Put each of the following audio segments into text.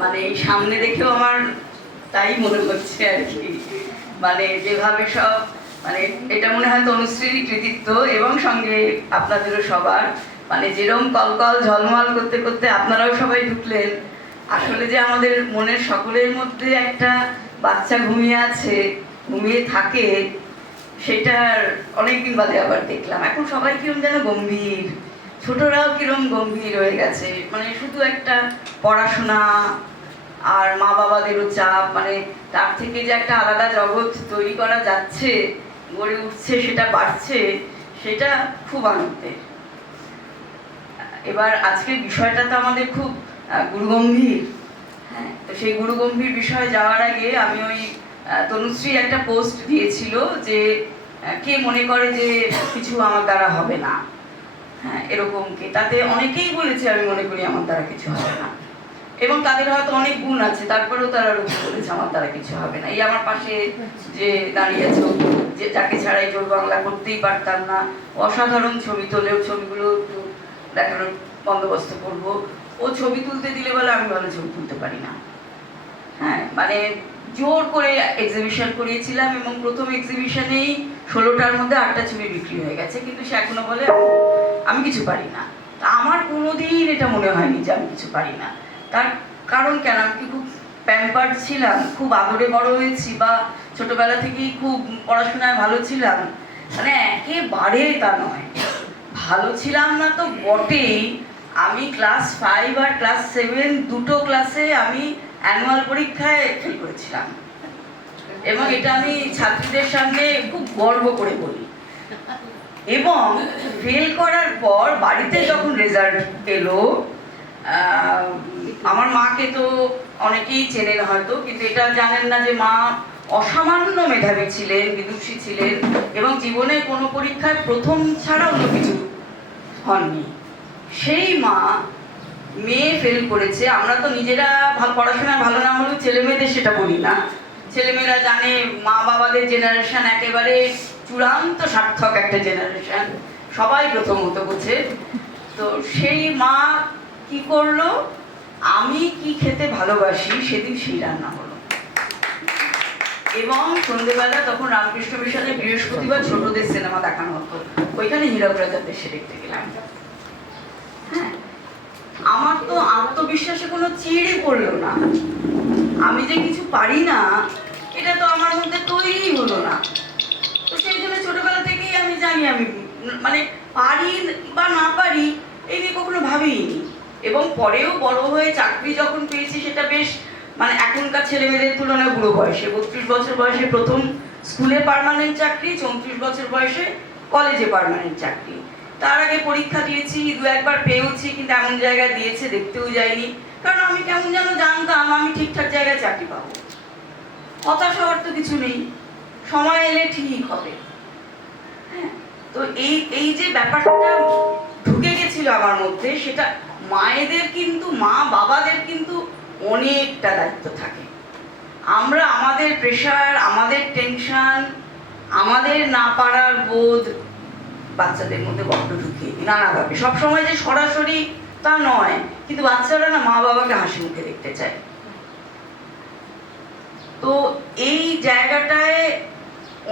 মানে এই সামনে দেখেও আমার তাই মনে হচ্ছে আর কি। মানে যেভাবে সব, মানে এটা মনে হয় তনুশ্রীরই কৃতিত্ব এবং সঙ্গে আপনাদেরও সবার, মানে যেরকম কলকল ঝলমল করতে করতে আপনারাও সবাই ঢুকলেন। আসলে যে আমাদের মনের সকলের মধ্যে একটা বাচ্চা ঘুমিয়ে আছে, ঘুমিয়ে থাকে, সেটার অনেকদিন বাদে আবার দেখলাম। এখন সবাই কিরম যেন গম্ভীর, ছোটরাও কিরম গম্ভীর হয়ে গেছে। মানে শুধু একটা পড়াশোনা আর মা বাবাদেরও চাপ, মানে তার থেকে যে একটা আলাদা জগৎ তৈরি করা যাচ্ছে, গড়ে উঠছে, সেটা বাড়ছে, সেটা খুব আনন্দের। এবার আজকের বিষয়টা তো আমাদের খুব গুরুগম্ভীর। হ্যাঁ, তো সেই গুরুগম্ভীর বিষয়ে যাওয়ার আগে আমি ওই তনুশ্রী একটা পোস্ট দিয়েছিল যে কে মনে করে যে কিছু আমার দ্বারা হবে না, হ্যাঁ এরকম কে, তাতে অনেকেই বলেছে আমি মনে করি আমার দ্বারা কিছু হবে না, এবং তাদের হয়তো অনেক গুণ আছে, তারপরেও তারা রুখে বলেছে আমার দ্বারা কিছু হবে না। এই আমার পাশে যে দাঁড়িয়েছে, যে যাকে ছাড়াই জোর বাংলা করতেই পারতাম না, অসাধারণ ছবি তোলেও, ছবিগুলো একটু দেখানোর বন্দোবস্ত করবো, ও ছবি তুলতে দিলে বলে আমি ভালো ছবি তুলতে পারি না। হ্যাঁ, মানে জোর করে এক্সিবিশন করিয়েছিলাম এবং প্রথম এক্সিবিশনেই 16টার মধ্যে 8টা ছবি বিক্রি হয়ে গেছে, কিন্তু সে এখনো বলে আমি কিছু পারি না। তা আমার কোনোদিন এটা মনে হয়নি যে আমি কিছু পারি না। তার কারণ কেন, আমি কি খুব প্যাম্পার্ড ছিলাম, খুব আদরে বড় হয়েছি, বা ছোটবেলা থেকেই খুব পড়াশোনায় ভালো ছিলাম? মানে একেবারে তা নয়। ভালো ছিলাম না তো বটেই, আমি ক্লাস 5 আর ক্লাস 7 দুটো ক্লাসে আমি অ্যানুয়াল পরীক্ষায় ফেল করেছিলাম, এবং এটা আমি ছাত্রীদের সামনে খুব গর্ব করে বলি। এবং ফেল করার পর বাড়িতে যখন রেজাল্ট এলো, আমার মাকে তো অনেকেই চেনেন হয়তো, কিন্তু এটা জানেন না যে মা অসামান্য মেধাবী ছিলেন, বিদুষী ছিলেন, এবং জীবনে কোনো পরীক্ষায় প্রথম ছাড়া অন্য কিছু হননি। সেই মা মেয়ে ফেল করেছে, আমরা তো নিজেরা পড়াশোনায় ভালো না হলেও ছেলে মেয়েদের সেটা বলি না, ছেলেমেয়েরা জানে মা বাবাদের জেনারেশন একেবারে চূড়ান্ত সার্থক একটা জেনারেশন, সবাই প্রথমত বোঝে। তো সেই মা কি করলো, আমি কি খেতে ভালোবাসি সেদিন সেই রান্না হলো। এবং সন্ধ্যেবেলা তখন রামকৃষ্ণ মিশনে বৃহস্পতিবার ছোটদের সিনেমা দেখানো হতো, ওইখানে হীরক রাজার দেশে দেখতে গেলাম। হ্যাঁ, আমার তো আত্মবিশ্বাসে কোনো চিড়ে পড়লো না, আমি যে কিছু পারি না এটা তো আমার মধ্যে তৈরি হলো না। তো সেই জন্য ছোটবেলা থেকেই আমি জানি আমি মানে পারি বা না পারি এই নিয়ে কখনো ভাবিনি। এবং পরেও বড় হয়ে চাকরি যখন পেয়েছি, সেটা বেশ মানে এখনকার ছেলে মেয়েদের তুলনায় বুড়ো বয়সে, 32 বছর বয়সে প্রথম স্কুলে পার্মানেন্ট চাকরি, 34 বছর বয়সে কলেজে পার্মানেন্ট চাকরি। তার আগে পরীক্ষা দিয়েছি, 2-1বার পেয়েওছি, কিন্তু এমন জায়গায় দিয়েছে দেখতেও যাইনি, কারণ আমি কেমন যেন জানতাম আমি ঠিকঠাক জায়গায় চাকরি পাবো। হতাশ হওয়ার তো কিছু নেই, সময় এলে ঠিক হবে। হ্যাঁ, তো এই যে ব্যাপারটা ঢুকে গেছিল আমার মধ্যে, সেটা মায়েদের কিন্তু, মা বাবাদের কিন্তু অনেকটা দায়িত্ব থাকে। আমরা আমাদের প্রেশার, আমাদের টেনশন, আমাদের না পারার বোধ বাচ্চাদের মধ্যে বড্ড ঢুকিয়ে দিই নানাভাবে। সবসময় যে সরাসরি তা নয়, কিন্তু বাচ্চারা না মা বাবাকে হাসি মুখে দেখতে চায়। তো এই জায়গাটায়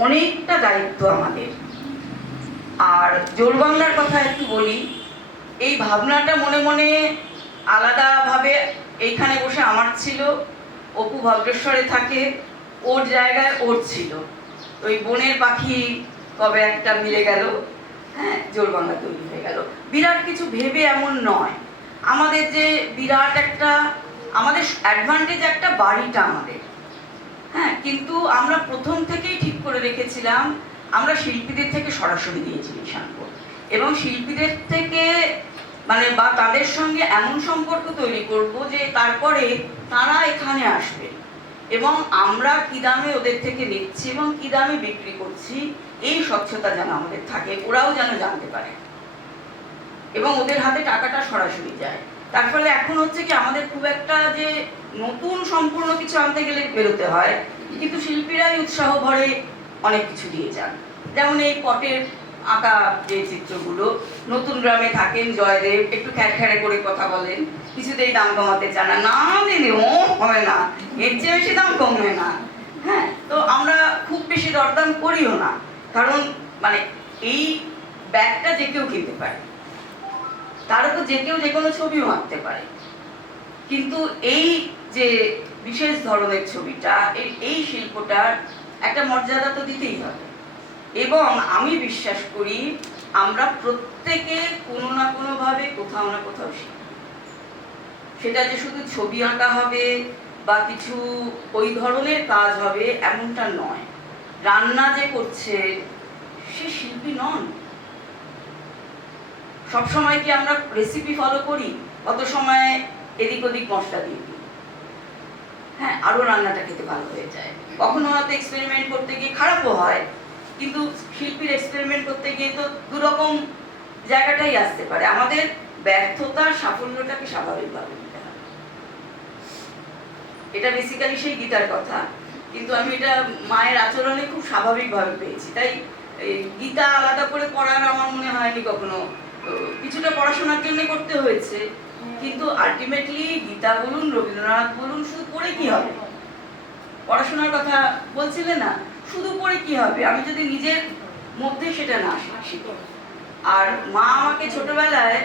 অনেকটা দায়িত্ব আমাদের। আর জোর বাংলার কথা একটু বলি, এই ভাবনাটা মনে মনে আলাদাভাবে এইখানে বসে আমার ছিল, অপু ভদ্রেশ্বরে থাকে, ওর জায়গায় ওর ছিল। ওই বনের পাখি কবে একটা মিলে গেল, হ্যাঁ জোর বাংলা তৈরি হয়ে গেল। বিরাট কিছু ভেবে এমন নয়, আমাদের যে বিরাট একটা, আমাদের অ্যাডভান্টেজ একটা বাড়িটা আমাদের, হ্যাঁ, কিন্তু আমরা প্রথম থেকেই ঠিক করে রেখেছিলাম আমরা শিল্পীদের থেকে সরাসরি দিয়ে জিনিস আনবো, এবং শিল্পীদের থেকে মানে বা তাদের সঙ্গে এমন সম্পর্ক তৈরি করব যে তারপরে তারা এখানে আসবে, এবং আমরা কি দামে ওদের থেকে নিচ্ছি এবং কি দামে বিক্রি করছি এই স্বচ্ছতা যেন আমাদের থাকে, ওরাও যেন জানতে পারে, এবং ওদের হাতে টাকাটা সরাসরি যায়। তার ফলে এখন হচ্ছে কি, আমাদের খুব একটা যে নতুন সম্পূর্ণ কিছু আনতে গেলে বেরোতে হয়, কিন্তু শিল্পীরাই উৎসাহ ভরে অনেক কিছু দিয়ে যান। যেমন এই পটের আঁকা যে চিত্রগুলো, নতুন গ্রামে থাকেন জয়দেব, একটু খ্যাড়খ্যাড়ে করে কথা বলেন, কিছুতেই দাম কমাতে চায় না, না দিদি ও হবে না, এর চেয়ে বেশি দাম কমবে না। হ্যাঁ, তো আমরা খুব বেশি দরদাম করিও না, কারণ মানে এই ব্যাগটা যে কেউ কিনতে পারে, তার উপর যে কেউ যে কোনো ছবিও আঁকতে পারে, কিন্তু এই যে বিশেষ ধরনের ছবিটা, এই শিল্পটার একটা মর্যাদা তো দিতেই হবে। এবং আমি বিশ্বাস করি আমরা প্রত্যেকে কোনো না কোনোভাবে কোথাও না কোথাও শিখি। সেটা যে শুধু ছবি আঁকা হবে বা কিছু ওই ধরনের কাজ হবে এমনটা নয়। রান্না যে করছে সে শিল্পী নন। সবসময় কি আমরা রেসিপি ফলো করি? কত সময় এদিক ওদিক মশলা দিয়ে দিই, হ্যাঁ আরো রান্নাটা খেতে ভালো হয়ে যায়। কখনো হয়তো এক্সপেরিমেন্ট করতে গিয়ে খারাপও হয়, কিন্তু শিল্পীর এক্সপেরিমেন্ট করতে গিয়ে তো দুরকম জায়গাটাই আসতে পারে। আমাদের ব্যর্থতার সাফল্যটাকে স্বাভাবিকভাবে নিতে হবে। এটা বেসিক্যালি সেই গীতার কথা, কিন্তু আমি এটা মায়ের আচরণে খুব স্বাভাবিকভাবে পেয়েছি। তাই গীতা আলাদা করে পড়ার আমার মনে হয়নি কখনো। কিছুটা পড়াশোনার জন্য করতে হয়েছে, কিন্তু আলটিমেটলি গীতা বলুন, রবীন্দ্রনাথ বলুন, শুধু পড়ে কি হবে? পড়াশোনার কথা বলছিলে না, শুধু পড়ে কি হবে আমি যদি নিজের মধ্যে সেটা না শিখি। আর মা আমাকে ছোটবেলায়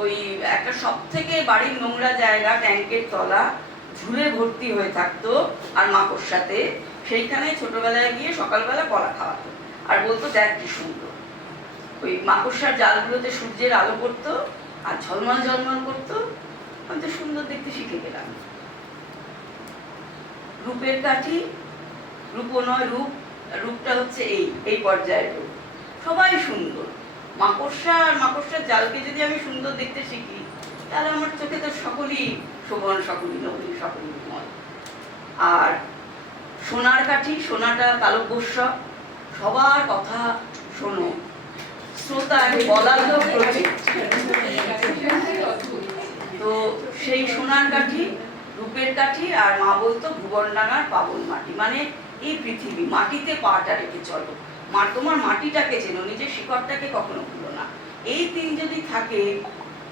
ওই একটা সব থেকে বাড়ির নোংরা জায়গা, ট্যাঙ্কের তলা ঝুলে ভর্তি হয়ে থাকতো আর মাকড়সাতে, সেইখানে ছোটবেলায় গিয়ে সকালবেলা কলা খাওয়াতো আর বলতো দেখ কি সুন্দর। ওই মাকড়সার জালগুলোতে সূর্যের আলো পড়তো আর ঝলমল ঝলমল করতো, আমি তো সুন্দর দেখতে শিখে গেলাম। রূপের কাঠি, রূপ নয় রূপ, রূপটা হচ্ছে এই পর্যায়ের রূপ, সবাই সুন্দর। মাকড়সা আর মাকড়সার জালকে যদি আমি সুন্দর দেখতে শিখি, তাহলে আমার চোখে তো সকলেই শোভন, সকলেই নবীন, সকলেই ময়। আর সোনার কাঠি, সোনাটা তালব্যস্বর, সবার কথা শোনো, শ্রোতা বলার লোক প্রচুর। তো সেই সোনার কাঠি, রূপের কাঠি, আর মা বলতো ভুবনডাঙ্গার পাবন মাটি, মানে এই পৃথিবী, মাটিতে পাটা রেখে চলো, তোমার মাটিটাকে চেনো, নিজের শিকড়টাকে কখনো ভুলো না। এই তিন যদি থাকে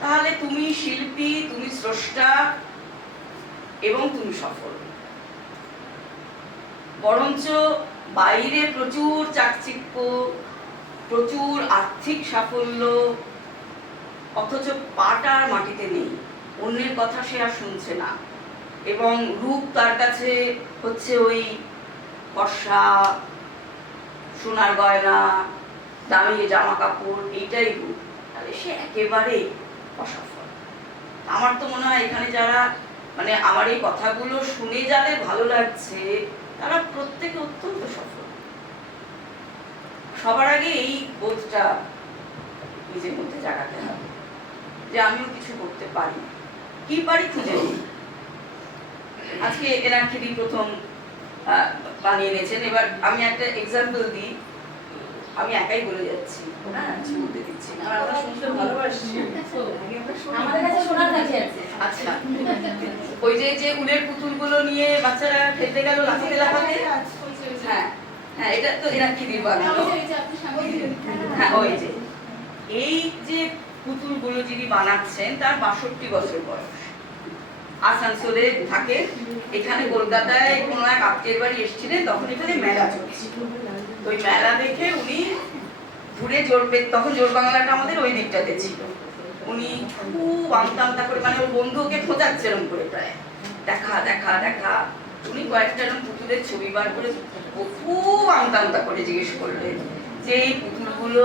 তাহলে তুমি শিল্পী, তুমি স্রষ্টা এবং তুমি সফল। বরঞ্চ বাইরে প্রচুর চাকচিক্য, প্রচুর আর্থিক সাফল্য, অথচ পাটা আর মাটিতে নেই, অন্যের কথা সে আর শুনছে না, এবং রূপ তার কাছে হচ্ছে ওই বর্ষা, সোনার গয়না, দামি জামা কাপড়, এইটাই রূপ। তাহলে সে একেবারে অসফল। আমার তো মনে হয় এখানে যারা মানে আমার এই কথাগুলো শুনে যাদের ভালো লাগছে, তারা প্রত্যেকে অত্যন্ত সফল। সবার আগে এই বোধটা নিজের মধ্যে জাগাতে হবে যে আমিও কিছু করতে পারি, কি পারি খুঁজে নিই। আজকে এনাক্ষী প্রথম বানিয়ে নিয়েছেন। এবার আমি একটা এক্সাম্পল দিই, আমি একাই বলে যাচ্ছি, হ্যাঁ শুনতে দিচ্ছি না, আমরা শুনতে ভালোবাসি। আমাদের কাছে সোনার কাঠি আছে। আচ্ছা, ওই যে উলের পুতুলগুলো নিয়ে বাচ্চারা খেলতে গেল লাফাতে লাফাতে, হ্যাঁ হ্যাঁ এটা তো এনাক্ষী বানানো। হ্যাঁ ওই যে এই যে পুতুলগুলো যিনি বানাচ্ছেন তার 62 বছর বয়স, আসানসোলে থাকে। এখানে কলকাতায় কোনো এক আত্মীয়ের বাড়ি এসেছিলেন, তখন এখানে মেলা চলছিল। ওই মেলা দেখে উনি ঘুরে তখন জোর বাংলাটা আমাদের ওই দিকটাতে ছিল, উনি খুব আমতা আমতা করে, মানে ওর বন্ধু ওকে খোঁজাচ্ছে এরম করে, প্রায় দেখা দেখা দেখা। উনি কয়েকটা এরকম পুতুলের ছবি বার করে খুব আমতা আমতা করে জিজ্ঞেস করলেন যে এই পুতুলগুলো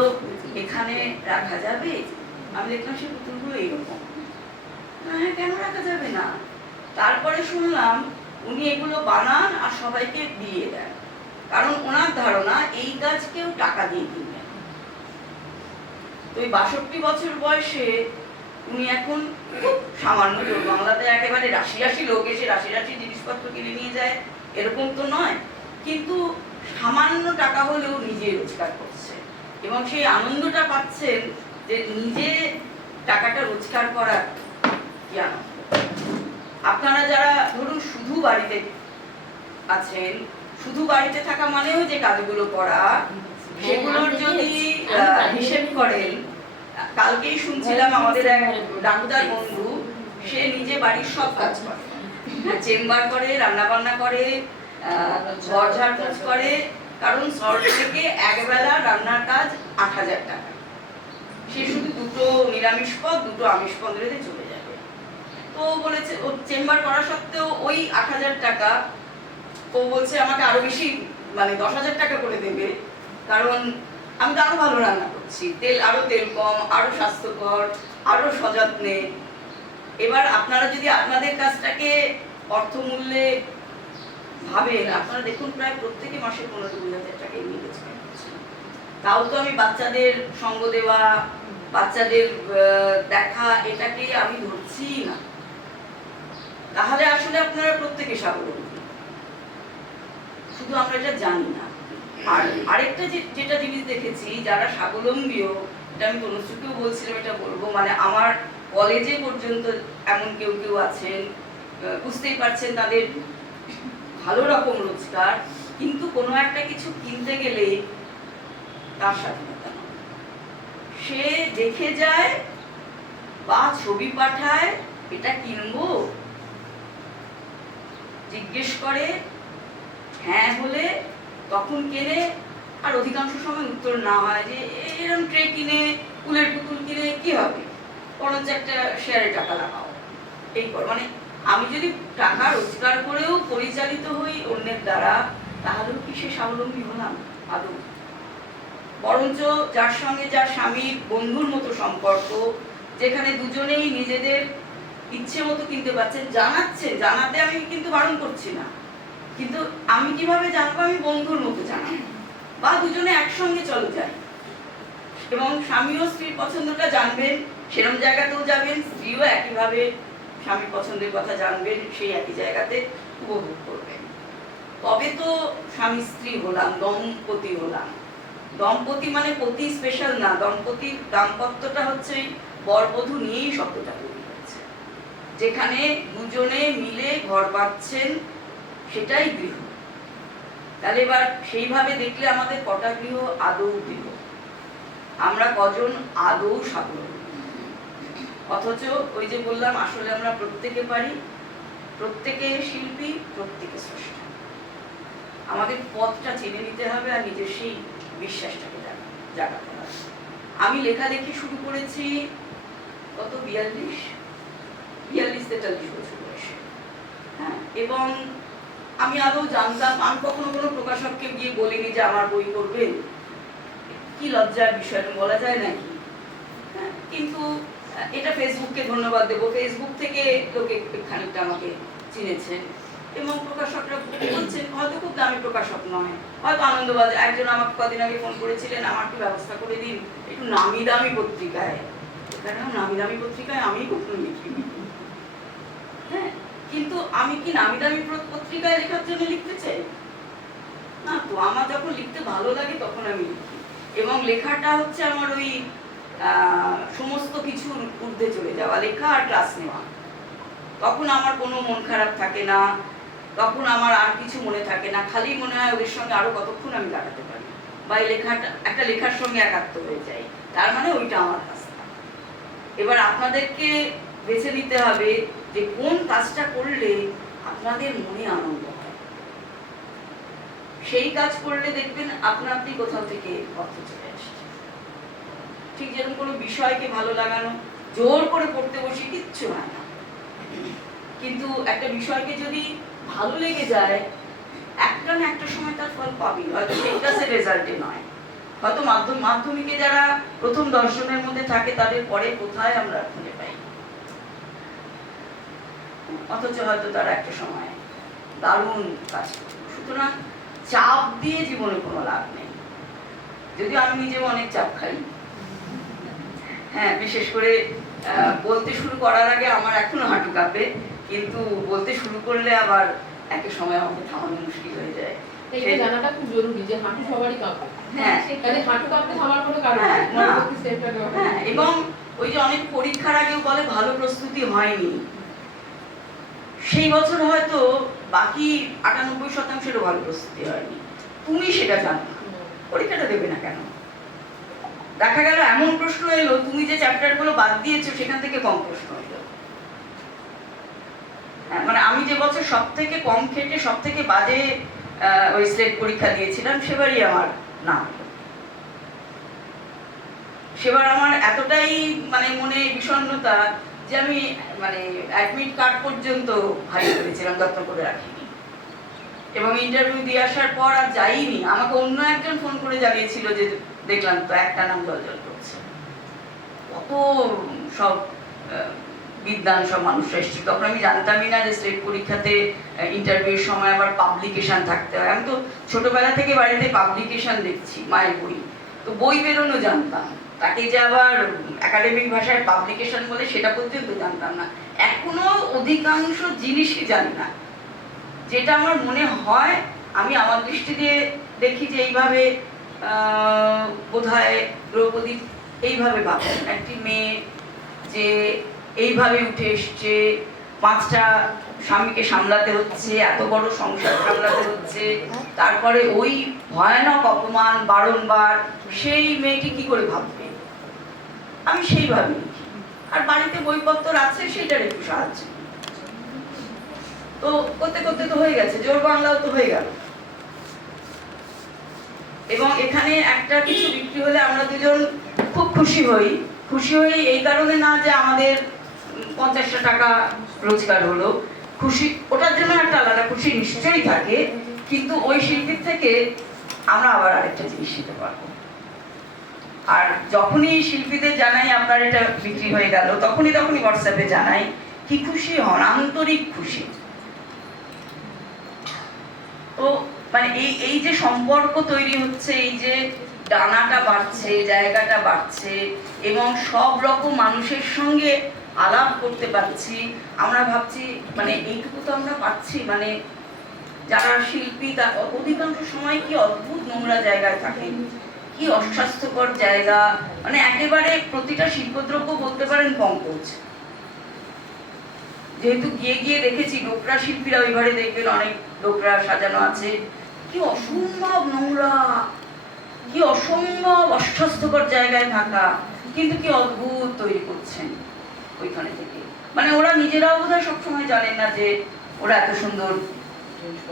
এখানে রাখা যাবে? আমি দেখলাম সেই পুতুলগুলো এইরকম। হ্যাঁ কেন রাখা যাবে না? তারপরে শুনলাম উনি এগুলো বানান আর সবাইকে দিয়ে দেন, কারণ ওনার ধারণা এই কাজ কেউ টাকা দিয়ে কিনবে। তো এই 62 বছর বয়সে উনি এখন খুব সামান্য, বাংলাতে একেবারে রাশি রাশি লোক এসে রাশি রাশি জিনিসপত্র কিনে নিয়ে যায় এরকম তো নয়, কিন্তু সামান্য টাকা হলেও নিজে রোজগার করছে এবং সেই আনন্দটা পাচ্ছেন যে নিজে টাকাটা রোজগার করার কি আনন্দ। আপনারা যারা ধরুন শুধু বাড়িতে আছেন, শুধু বাড়িতে থাকা মানেও যে কাজগুলো করা, সেগুলোর যদি হিসেব করেন, কালকেই শুনছিলাম আমাদের এক ডাক্তার বন্ধু, সে নিজে বাড়ির সব কাজ করে, চেম্বার করে, রান্না বান্না করে, ঘর ঝাড়পোছ করে, কারণ শহর থেকে একবেলা রান্নার কাজ ৮,০০০ টাকা। সে শুধু দুটো নিরামিষ পদ, দুটো আমিষ পদ রেখে চলে যাবে। তো বলেছে ও চেম্বার করা সত্ত্বেও ওই ৮,০০০ টাকা ও বলছে আমাকে আরো বেশি, মানে ১০,০০০ টাকা করে দেবে, কারণ আমি তো আরো ভালো রান্না করছি, আরো তেল কম, আরো স্বাস্থ্যকর, আরো সযত্নে। এবার আপনারা যদি আপনাদের কাজটাকে অর্থমূল্যে ভাবেন, আপনারা দেখুন প্রায় প্রত্যেকে মাসে ১৫-২,০০০ টাকা এমনি রোজগার করছেন। তাও তো আমি বাচ্চাদের সঙ্গ দেওয়া, বাচ্চাদের দেখা, এটাকে আমি ধরছি না। তাহলে আসলে আপনারা প্রত্যেকে স্বাবলম্বী, শুধু আমরা এটা জানি না। আর আরেকটা যেটা জিনিস দেখেছি, যারা স্বাবলম্বীও, এটা আমি তনুশ্রীকেও বলছিলাম, এটা বলবো, মানে আমার কলেজে পর্যন্ত এমন কেউ কেউ আছেন, বুঝতেই পারছেন তাদের ভালো রকম রোজগার, কিন্তু কোনো একটা কিছু কিনতে গেলে তার স্বাধীনতা নয়। সে দেখে যায় বা ছবি পাঠায়, এটা কিনবো, জিজ্ঞেস করে, হ্যাঁ হলে তখন কেনে, আর অধিকাংশ সময় উত্তর না হয় যে এরকম ট্রে কিনে, ফুলের পুতুল কিনে কি হবে, বরঞ্চ একটা শেয়ারে টাকা লাগাও, এই কর। মানে আমি যদি টাকা রোজগার করেও পরিচালিত হই অন্যের দ্বারা, তাহলেও কি সে স্বাবলম্বী হলাম আদৌ? বরঞ্চ যার সঙ্গে যার স্বামীর বন্ধুর মতো সম্পর্ক, যেখানে দুজনেই নিজেদের ইচ্ছে মতো কিনতে পারছেন, জানাতে আমি কিন্তু বারণ করছি না, কিন্তু আমি কিভাবে জানবো? আমি বন্ধুর মতো জানাবো, বা দুজনে একসঙ্গে চলে যাই, এবং স্বামীও স্ত্রীর পছন্দটা জানবেন, সেরকম জায়গাতেও যাবেন, স্ত্রীও একইভাবে স্বামীর পছন্দের কথা জানবেন, সেই একই জায়গাতে উপভোগ করবেন। তবে তো স্বামী স্ত্রী হলাম, দম্পতি হলাম। দম্পতি মানে পতি স্পেশাল না, দাম্পত্যটা হচ্ছে বরবধূ নিয়েই শব্দটা তৈরি হয়েছে, যেখানে দুজনে মিলে ঘর বাঁধছেন, সেটাই গৃহ। তাহলে এবার সেইভাবে দেখলে আমাদের কটা গৃহ আদৌ গৃহ, আমরা কজন আদৌ স্বাবলম্বী? অথচ ওই যে বললাম, আসলে আমরা প্রত্যেকে পারি, প্রত্যেকে শিল্পী, প্রত্যেকে স্রষ্টা। আমাদের পথটা চিনে নিতে হবে, আর নিজের সেই বিশ্বাসটাকে জাগাতে হবে। আমি লেখালেখি শুরু করেছি কত 42-43 বছর বয়সে, হ্যাঁ, এবং আমি আদৌ জানতাম, আমি কখনো কোনো প্রকাশককে গিয়ে বলিনি যে আমার বই করবেন, কি লজ্জার বিষয়, বলা যায় নাকি? হ্যাঁ, কিন্তু এটা ফেসবুককে ধন্যবাদ দেবো, ফেসবুক থেকে লোকে খানিকটা আমাকে চিনেছেন, এবং প্রকাশকরা বলছেন, হয়তো খুব দামি প্রকাশক নয়, হয়তো আনন্দবাজার, একজন আমাকে কদিন আগে ফোন করেছিলেন, আমার একটু ব্যবস্থা করে দিন একটু নামি দামি পত্রিকায়। নামি দামি পত্রিকায় আমি কখনো লিখিনি, হ্যাঁ, কিন্তু আমি কি নামি দামি পত্রিকায় লেখার জন্য লিখতে চাই না তো। আমার যখন লিখতে ভালো লাগে তখন আমি লিখি, এবং লেখাটা হচ্ছে আমার ওই সমস্ত কিছুর ঊর্ধ্বে চলে যাওয়া, লেখা আর ক্লাস নেওয়া। তখন আমার কোনো মন খারাপ থাকে না, তখন আমার আর কিছু মনে থাকে না, খালি মনে হয় ওদের সঙ্গে আরো কতক্ষণ আমি কাটাতে পারি, বা এই লেখাটা একটা লেখার সঙ্গে একাত্ম হয়ে যায়, তার মানে ওইটা আমার কাজটা। এবার আপনাদেরকে বেছে নিতে হবে যে কোন কাজটা করলে আপনাদের মনে আনন্দ হয়, সেই কাজ করলে দেখবেন আপনি কোথাও থেকে অর্থ চলে আসছে। ঠিক যেরকম কোনো বিষয়কে ভালো লাগানো, জোর করে পড়তে বসে কিচ্ছু হয় না, কিন্তু একটা বিষয়কে যদি ভালো লেগে যায়, একটা না একটা সময় তার ফল পাবি, হয়তো সেই ক্লাসের রেজাল্টে নয়, হয়তো মাধ্যমিকে যারা প্রথম দর্শনের মধ্যে থাকে তাদের পরে কোথায় আমরা খুঁজে পাই, অথচ হয়তো তারা একটা সময় দারুণ কাজ করে। সুতরাং চাপ দিয়ে জীবনে কোনো লাভ নেই, যদিও আমি নিজেও অনেক চাপ খাই, হ্যাঁ, বিশেষ করে বলতে শুরু করার আগে আমার এখনো হাঁটু কাঁপে, কিন্তু বলতে শুরু করলে আবার একটা সময় আমাকে থামানো মুশকিল হয়ে যায়। এটা জানাটা খুব জরুরি যে হাঁটু সবারই কাঁপে, হ্যাঁ, তাহলে হাঁটু কাঁপতে থামার কোনো কারণ নেই, পরবর্তী স্টেপটা নেওয়া। হ্যাঁ, এবং ওই যে অনেক পরীক্ষার আগেও বলে ভালো প্রস্তুতি হয়নি, সেই বছর হয়তো বাকি 98%-এরও ভালো প্রস্তুতি হয়নি, তুমি সেটা জানো না, পরীক্ষাটা দেবে না কেন? দেখা গেল এমন প্রশ্ন এলো, তুমি যে চ্যাপ্টারগুলো বাদ দিয়েছো সেখান থেকে কম প্রশ্ন এলো, হ্যাঁ, মানে আমি যে বছর সব থেকে কম খেটে সব থেকে বাজে ওই স্লেট পরীক্ষা দিয়েছিলাম, সেবারই আমার নাম হলো। সেবার আমার এতটাই মানে মনে বিষণ্ণতা যে আমি মানে অ্যাডমিট কার্ড পর্যন্ত হারিয়ে ফেলেছিলাম, যত্ন করে রাখিনি। এবং ইন্টারভিউ দিয়ে আসার পর আর যাইনি। আমাকে অন্য একজন ফোন করে জানিয়েছিল যে দেখলাম তো একটা নাম জল করছে। কত সব বিদ্বান সব মানুষরা এসেছে। তখন আমি জানতামই না যে স্টেট পরীক্ষাতে ইন্টারভিউর সময় আবার পাবলিকেশন থাকতে হয়। আমি তো ছোটবেলা থেকে বাড়িতে পাবলিকেশন দেখছি, মায়ের বই, তো বই বেরোনো জানতাম, তাকে যে আবার একাডেমিক ভাষায় পাবলিকেশন বলে সেটা পর্যন্ত জানতাম না। এখনো অধিকাংশ জিনিসই জানি না। যেটা আমার মনে হয়, আমি আমার দৃষ্টি দিয়ে দেখি যে এইভাবে বোধহয় দ্রৌপদী এইভাবে ভাবেন, একটি মেয়ে যে এইভাবে উঠে এসছে, 5টা স্বামীকে সামলাতে হচ্ছে, এত বড় সংসার সামলাতে হচ্ছে, তারপরে ওই ভয়ানক অপমান বারংবার, সেই মেয়েটি কি করে ভাববে, আমি সেইভাবে লিখি। আর বাড়িতে বইপত্র আছে, সেটার একটু সাহায্য। তো করতে করতে তো হয়ে গেছে, জোর বাংলাও তো হয়ে গেল। এবং এখানে একটা কিছু বিক্রি হলে আমরা দুজন খুব খুশি হই। খুশি হই এই কারণে না যে আমাদের 50টা টাকা রোজগার হলো, খুশি ওটার জন্য একটা আলাদা খুশি নিশ্চয়ই থাকে, কিন্তু ওই শিল্পীর থেকে আমরা আবার আরেকটা জিনিস নিতে পারবো। আর যখনই শিল্পীদের জানাই আপনার এটা বিক্রি হয়ে গেল, তখনই হোয়াটসঅ্যাপে জানাই, কি খুশি হন, আন্তরিক খুশি। তো মানে এই যে সম্পর্ক তৈরি হচ্ছে, এই যে ডানাটা বাড়ছে, জায়গাটা বাড়ছে, এবং সব রকম মানুষের সঙ্গে আলাপ করতে পারছি, আমরা ভাবছি মানে এইটুকু তো আমরা পাচ্ছি। মানে যারা শিল্পী তার অধিকাংশ সময় কি অদ্ভুত নোংরা জায়গায় থাকে, কি অস্বাস্থ্যকর জায়গা, মানে একেবারে প্রতিটা শিল্পদ্রব্য বলতে পারেন পঙ্কজ। যেহেতু গিয়ে গিয়ে দেখেছি, ডোকরা শিল্পীরা ওই ঘরে দেখবেন অনেক ডোকরা সাজানো আছে, কি অসম্ভব নোংরা, কি অসম্ভব অস্বাস্থ্যকর জায়গায় থাকা, কিন্তু কি অদ্ভুত তৈরি করছেন ওইখানে থেকে। মানে ওরা নিজেরাও বোধহয় সবসময় জানেন না যে ওরা এত সুন্দর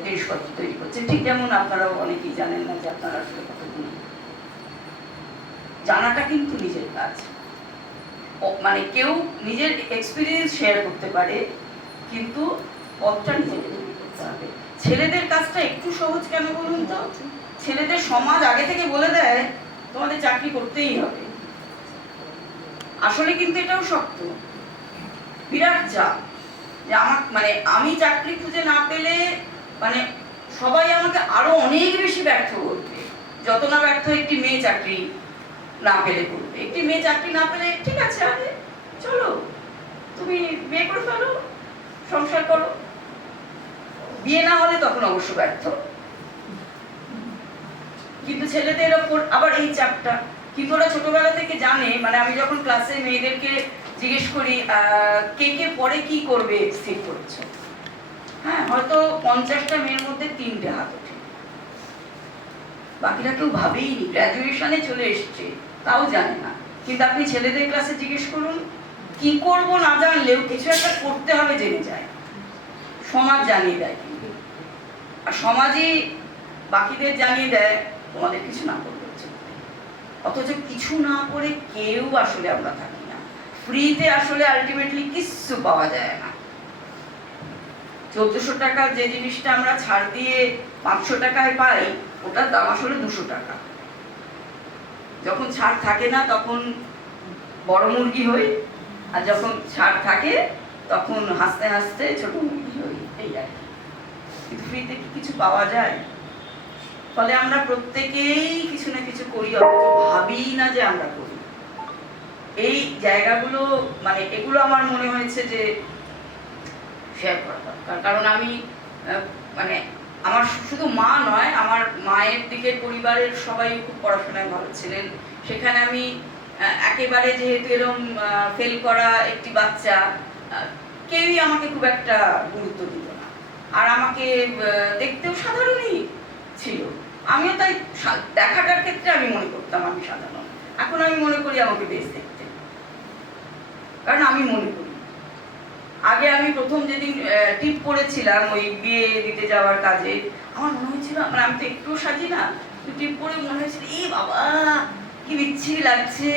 জিনিসপত্র তৈরি করছে। ঠিক যেমন আপনারাও অনেকেই জানেন না যে আপনারা আসলে কতগুলো, জানাটা কিন্তু নিজের কাজ। মানে কেউ নিজের এক্সপিরিয়েন্স শেয়ার করতে পারে, কিন্তু পথটা নিজেকে তৈরি করতে হবে। ছেলেদের কাজটা একটু সহজ কেন বলুন তো? ছেলেদের সমাজ আগে থেকে বলে দেয় তোমাদের চাকরি করতেই হবে। আসলে কিন্তু এটাও শক্ত, বিরাট চাপ, যে আমার মানে আমি চাকরি খুঁজে না পেলে মানে সবাই আমাকে আরো অনেক বেশি ব্যর্থ করবে। যত না ব্যর্থ একটি মেয়ে চাকরি না পেলে করবে। একটি মেয়ে চাকরি না পেলে ঠিক আছে, আরে চলো তুমি বিয়ে করে ফেলো, সংসার করো। বিয়ে না হলে তখন অবশ্য ব্যর্থ। কিন্তু ছেলেদের ওপর আবার এই চাপটা, কিন্তু ওরা ছোটবেলা থেকে জানে। মানে আমি যখন ক্লাসে মেয়েদেরকে জিজ্ঞেস করি কে কে পরে কি করবে স্থির করেছো, হ্যাঁ হয়তো 50টা মেয়ের মধ্যে 3টে হাত ওঠে, বাকিরা কেউ ভাবেই নি, গ্র্যাজুয়েশনে চলে এসছে তাও জানে না। কিন্তু আপনি ছেলেদের ক্লাসে জিজ্ঞেস করুন, কি করব না জানলেও কিছু একটা করতে হবে জেনে যায়। সমাজ জানিয়ে দেয়, আর সমাজই বাকিদের জানিয়ে দেয় তোমাদের কিছু না করতে। অথচ কিছু না করে কেউ আসলে আমরা থাকি না। ফ্রিতে আসলে আলটিমেটলি কিচ্ছু পাওয়া যায় না। 1400 টাকা যে জিনিসটা আমরা ছাড় দিয়ে 500 টাকায় পাই, ওটার দাম আসলে 200 টাকা। যখন ছাড় থাকে না তখন বড় মুরগি হই, আর যখন ছাড় থাকে তখন হাসতে হাসতে ছোট মুরগি হই, এই আর কি। কিন্তু ফ্রিতে কি কিছু পাওয়া যায়? ফলে আমরা প্রত্যেকেই কিছু না কিছু করি, অথচ ভাবি না যে আমরা করি। এই জায়গাগুলো মানে এগুলো আমার মনে হয়েছে যে শেয়ার করা দরকার। কারণ আমি মানে আমার শুধু মা নয়, আমার মায়ের দিকের পরিবারের সবাই খুব পড়াশোনায় ভালো ছিলেন। সেখানে আমি একেবারে যেহেতু এরকম ফেল করা একটি বাচ্চা, কেউই আমাকে খুব একটা গুরুত্ব দিত না। আর আমাকে দেখতেও সাধারণই ছিল। আমিও তাই দেখাটার ক্ষেত্রে আমি মনে করতাম আমি সাধারণ। এখন আমি মনে করি আমাকে বেশ দেখতে, কারণ আমি মনে করি আগে আমি প্রথম যেদিন টিপ পরেছিলাম ওই বিয়ে দিতে যাওয়ার কাজে, আমার মনে হয়েছিল, মানে আমি তো একটু সাজি না, তো টিপ পরে মনে হয়েছিল এ বাবা কি বিচ্ছিরি লাগছে।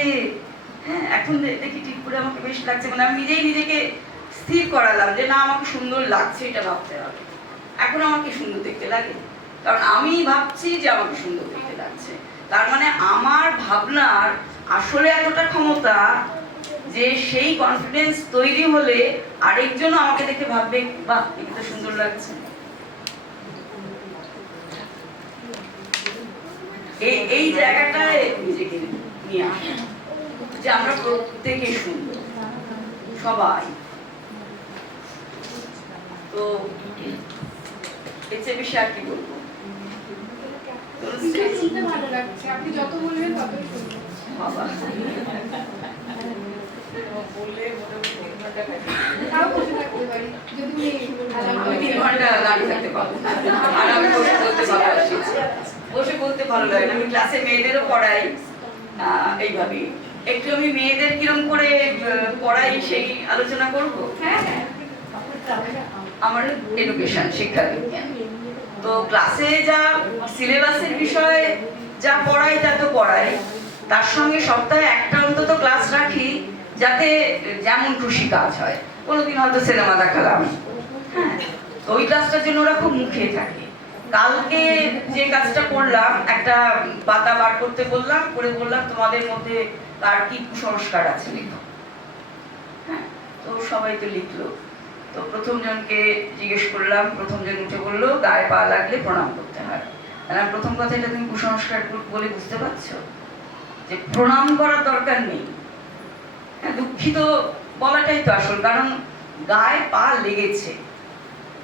হ্যাঁ, এখন দেখি টিপ পরে আমাকে বেশ লাগছে, মানে আমি নিজেই নিজেকে স্থির করালাম যে না আমাকে সুন্দর লাগছে, এটা ভাবতে হবে। এখন আমাকে সুন্দর দেখতে লাগে, কারণ আমি ভাবছি যে আমাকে সুন্দর দেখতে লাগছে। তার মানে আমার ভাবনার আসলে এতটা ক্ষমতা যে সেই কনফিডেন্স তৈরি হলে আরেকজন আমাকে দেখে ভাববে বাহ একে তো সুন্দর লাগছে। এই জায়গাটায় নিজেকে নিয়ে আসা যে আমরা প্রত্যেকে সুন্দর, সবাই। তো এর চেয়ে বেশি আর কি বলবো। শুনতে ভালো লাগছে, আপনি যত বলবেন ততই শুনবো। বাবা তাও বসে থাকতে পারি যদি আমি 3 ঘন্টা দাঁড়িয়ে থাকতে পারবো, আর আমি বসে বলতে ভালোবাসি। বসে বলতে ভালো লাগে না। আমি ক্লাসে মেয়েদেরও পড়াই এইভাবেই। একটু আমি মেয়েদের কিরম করে পড়াই সেই আলোচনা করব। হ্যাঁ হ্যাঁ, আমার এডুকেশন, শিক্ষা বিজ্ঞান। তো ক্লাসে যা সিলেবাসের বিষয়ে যা পড়াই তা তো পড়াই, তার সঙ্গে সপ্তাহে একটা অন্তত ক্লাস রাখি যাতে যেমন খুশি কাজ হয়। কোনোদিন হয়তো সিনেমা দেখালাম, হ্যাঁ, তো ওই ক্লাসটার জন্য ওরা খুব মুখিয়ে থাকে। কালকে যে কাজটা করলাম, একটা পাতা বার করতে বললাম, করে বললাম তোমাদের মধ্যে কার কি কুসংস্কার আছে লিখো। হ্যাঁ, তো সবাই তো লিখলো। তো প্রথম জনকে জিজ্ঞেস করলাম, প্রথম জন উঠে বললো গায়ে পা লাগলে প্রণাম করতে হয়। প্রথম কথা, এটা তুমি কুসংস্কার বলে বুঝতে পারছো যে প্রণাম করার দরকার নেই। হ্যাঁ, দুঃখিত বলাটাই তো আসল, কারণ গায়ে পা লেগেছে,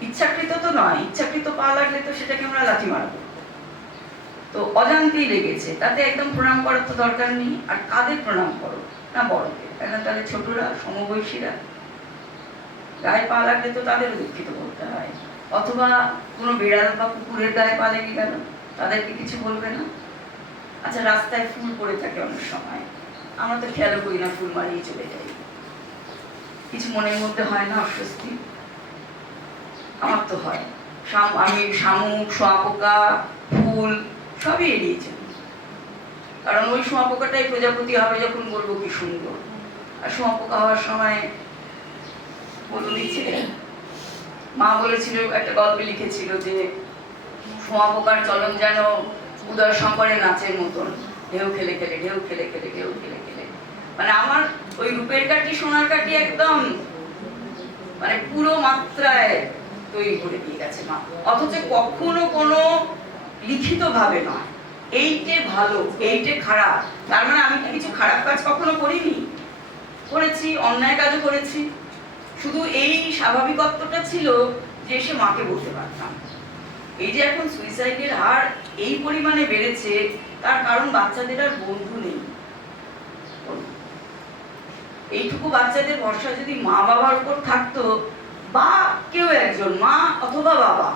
ইচ্ছাকৃত তো নয়। ইচ্ছাকৃত পা লাগলে তো সেটাকে আমরা লাথি মারবো, তো অজান্তেই লেগেছে, তাতে একদম প্রণাম করার তো দরকার নেই। আর কাদের প্রণাম করো না বড়কে, তাহলে ছোটরা, সমবয়সীরা গায়ে পা লাগলে তো তাদেরও দুঃখিত বলতে হয়। অথবা কোনো বিড়াল বা কুকুরের গায়ে পা লেগে গেল, তাদেরকে কিছু বলবে না। আচ্ছা, রাস্তায় ফুল পড়ে থাকে অনেক সময়, আমরা তো খেয়ালও করি না, ফুল মারিয়ে চলে যাই, কিছু মনের মধ্যে হয় না অস্বস্তি? আমার তো হয়। আমি শামুক, শোঁয়াপোকা, ফুল সবই এড়িয়ে চলি, কারণ ওই শোঁয়াপোকাটাই প্রজাপতি হবে যখন বলবো কি সুন্দর। আর শোঁয়াপোকা হওয়ার সময় বলে দিচ্ছে, মা বলেছিল, একটা গল্পে লিখেছিল যে শোঁয়াপোকার চলন যেন উদয় শঙ্করের নাচের মতন, ঢেউ খেলে খেলে, ঢেউ খেলে খেলে, ঢেউ খেলে খেলে। মানে আমার ওই রূপের কাঠি, সোনার কাঠি একদম মানে পুরো মাত্রায় তৈরি করে দিয়ে গেছে মা, অথচ কখনো কোনো লিখিত ভাবে নয় এইটে ভালো, এইটে খারাপ। তার মানে আমি কি কিছু খারাপ কাজ কখনো করিনি? করেছি, অন্যায় কাজও করেছি। শুধু এই স্বাভাবিকত্বটা ছিল যে এসে মাকে বলতে পারতাম। এই যে এখন সুইসাইডের হার এই পরিমাণে বেড়েছে, তার কারণ বাচ্চাদের আর বন্ধু নেই। এইটুকু বাচ্চাদের ভরসা যদি মা বাবার উপর থাকতো, বা কেউ একজন, মা অথবা বাবা,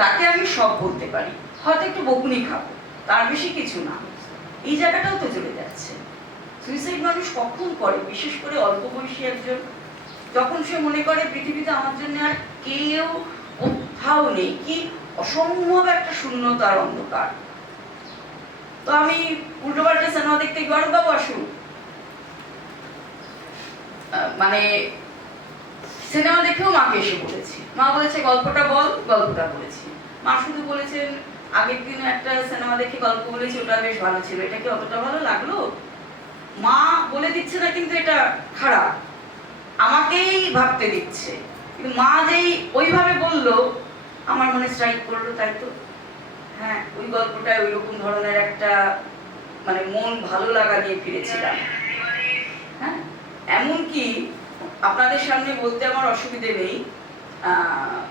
তাকে আমি সব বলতে পারি, হয়তো একটু বকুনি খাবো, তার বেশি কিছু না। এই জায়গাটাও তো চলে যাচ্ছে। সুইসাইড মানুষ কখন করে? বিশেষ করে অল্প বয়সী একজন, যখন সে মনে করে পৃথিবীতে আমার জন্য আর কেউ কোথাও নেই, কি অসম্ভব একটা শূন্যতার অন্ধকার। তো আমি উল্টোপাল্টা সিনেমা দেখতে গিয়ে আরো বাবু আসুন, মানে সিনেমা দেখেও মাকে এসে বলেছি, মা বলেছে গল্পটা বল, গল্পটা বলেছি। মা শুধু বলেছেন আগের দিন একটা সিনেমা দেখে গল্প বলেছি, ওটা বেশ ভালো ছিল, এটা কি অতটা ভালো লাগলো? মা বলে দিচ্ছে না কিন্তু এটা খারাপ, আমাকেই ভাবতে দিচ্ছে। কিন্তু মা যেই ওইভাবে বললো, আমার মনে স্ট্রাইক করলো, তাই তো হ্যাঁ, ওই গল্পটায় ওই রকম ধরনের একটা মানে মন ভালো লাগা নিয়ে ফিরেছিলাম। হ্যাঁ, এমনকি আপনাদের সামনে বলতে আমার অসুবিধে নেই,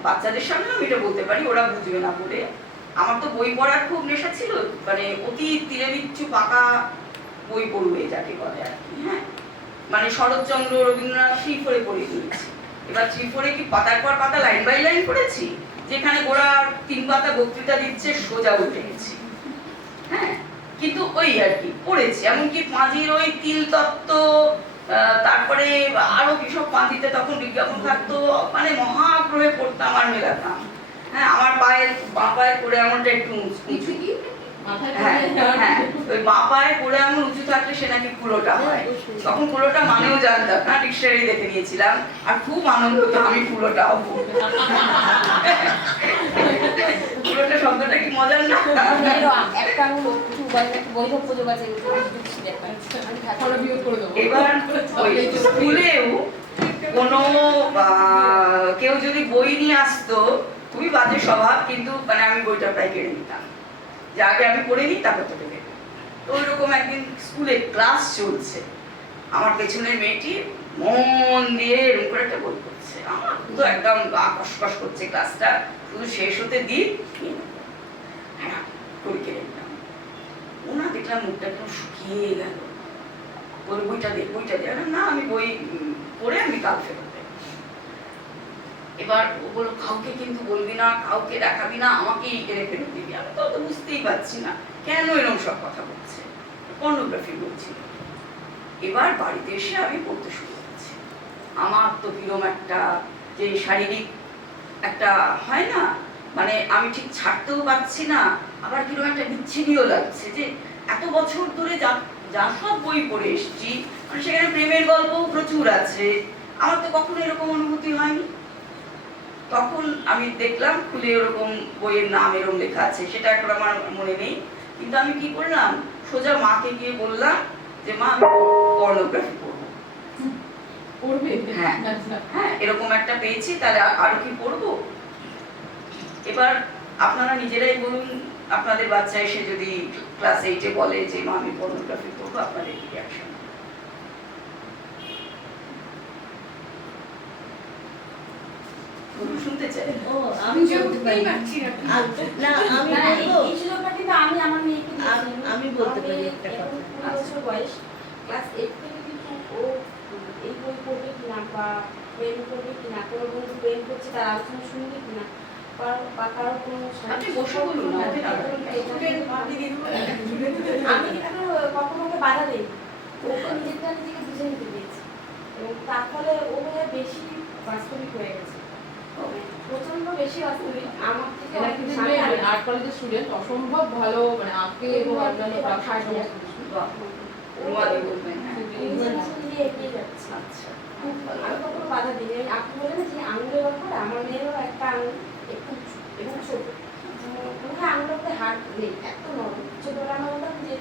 বাচ্চাদের সামনে আমি এটা বলতে পারি, ওরা বুঝবে না বলে। আমার তো বই পড়ার খুব নেশা ছিল, মানে অতি তিলে বিচ্ছু পাকা বই পড়বে যাকে বলে আর কি। হ্যাঁ, মানে শরৎচন্দ্র, রবীন্দ্রনাথ শ্রীফরে পড়ে দিয়েছি। এবার শ্রীফরে কি পাতার পর পাতা লাইন বাই লাইন পড়েছি, যেখানে গোড়া 3 পাতা বক্তৃতা দিচ্ছে সোজা উঠে গেছি। হ্যাঁ, কিন্তু ওই আর কি পড়েছি। এমনকি পাঁজির ওই তিল তত্ত্ব, তারপরে আরো কিসব পাঁতিতে তখন বিজ্ঞাপন থাকতো, মানে মহাগ্রহে পড়তাম আর মেলাতাম। হ্যাঁ, আমার পায়ের বাঁ পায়ের করে এমনটা একটু উঁচু, কি হ্যাঁ হ্যাঁ, ওই বাঁ পায়ে করে এমন উঁচু থাকলে সে নাকি কুলোটা হয়। তখন কুলোটা মানেও জানতাম না, ডিকশনারি দেখে নিয়েছিলাম, আর খুব আনন্দ হতো আমি কুলোটা হবো। কুলোটা শব্দটা কি মজার না? একটা আঙুল উঁচু বৈধব প্রযোগ আছে, এবার ওই স্কুলেও কোনো কেউ যদি বই নিয়ে আসতো, খুবই বাজে স্বভাব, কিন্তু মানে আমি বইটা প্রায় কেড়ে নিতাম, যে আগে আমি পড়ে নিই তারপর তোকে দেবো। তো ওইরকম একদিন স্কুলে ক্লাস চলছে, আমার পেছনের মেয়েটি মন দিয়ে এরকম করে একটা বই পড়ছে, আমার তো একদম গা কসকস করছে, ক্লাসটা শুধু শেষ হতে দিই, হ্যাঁ বই কেড়ে নিলাম। ওনা দেখলাম মুখটা একদম শুকিয়ে গেল, ওর বইটা দিয়ে না, আমি বই পড়ে আমি কাল ফেরত দেব। এবার ও বললো কাউকে কিন্তু বলবি না, কাউকে দেখাবি না, আমাকেই এনে ফেরত দিবি। আমি তো বুঝতেই পারছি না কেন এরকম সব কথা বলছে, পর্নোগ্রাফি বলছিল। এবার বাড়িতে এসে আমি পড়তে শুরু করছি, আমার তো কিরম একটা যে শারীরিক একটা হয় না, মানে আমি ঠিক ছাড়তেও পারছি না, আবার কিরকম একটা বিচ্ছিন্নও লাগছে, যে এত বছর ধরে যা যা সব বই পড়ে এসেছি, মানে সেখানে প্রেমের গল্পও প্রচুর আছে, আমার তো কখনো এরকম অনুভূতি হয়নি। তখন আমি দেখলাম খুলে ওরকম বইয়ের নাম এরকম লেখা আছে, সেটা এখন আমার মনে নেই, কিন্তু আমি কি করলাম, সোজা মাকে গিয়ে বললাম যে মা আমি পর্নোগ্রাফি পড়বো। হ্যাঁ হ্যাঁ, এরকম একটা পেয়েছি, তাহলে আরো কি পড়বো। এবার আপনারা নিজেরাই বলুন, আপনাদের বাচ্চা এসে যদি ক্লাস 8-এ বলে যে মা আমি পর্নোগ্রাফি পড়বো, আপনাদের কি রিঅ্যাকশন? শুনতে চাই। ও আমি বলতে পারি পারছি না না, আমি বলবো, এই সুযোগটা কিন্তু আমি আমার মেয়েকে দিয়েছি। আমি বলতে পারি একটা এখন কথা। 15 বছর বয়স, ক্লাস 8 থেকে কিন্তু ও এই বই পড়বে কিনা বা প্রেম করবে কিনা, কোনো বন্ধু প্রেম করছে তার আলোচনা শুনবে কিনা, বা কারো কোনো আপনি বসে বলুন না, আপনি আমি কিন্তু কখনো ওকে বাধা দেই, ওকে নিজেরটা নিজেকে বুঝে নিতে দিয়েছি, এবং তার ফলে ও বোধহয় বেশি বাস্তবিক হয়ে গেছে, প্রচন্ড বেশি বাস্তবিক আমার থেকে। এরা কিন্তু আর্ট কলেজের স্টুডেন্ট, অসম্ভব ভালো, মানে আঁকে এবং অন্যান্য ভাষায় সমস্ত কিছু। রুমালি বলবেন, হ্যাঁ। নিজের মতো নিজে এগিয়ে যাচ্ছে। আচ্ছা, আমি কখনো বাধা দিই না। আপনি বলেন যে আঙুলের ব্যাপারে, আমার মেয়েরও একটা আঙুল একটু এবং ছোট, মনে হয় আঙুলটাতে হাড় নেই, এত নরম। ছোটবেলা আমরা বলতাম যে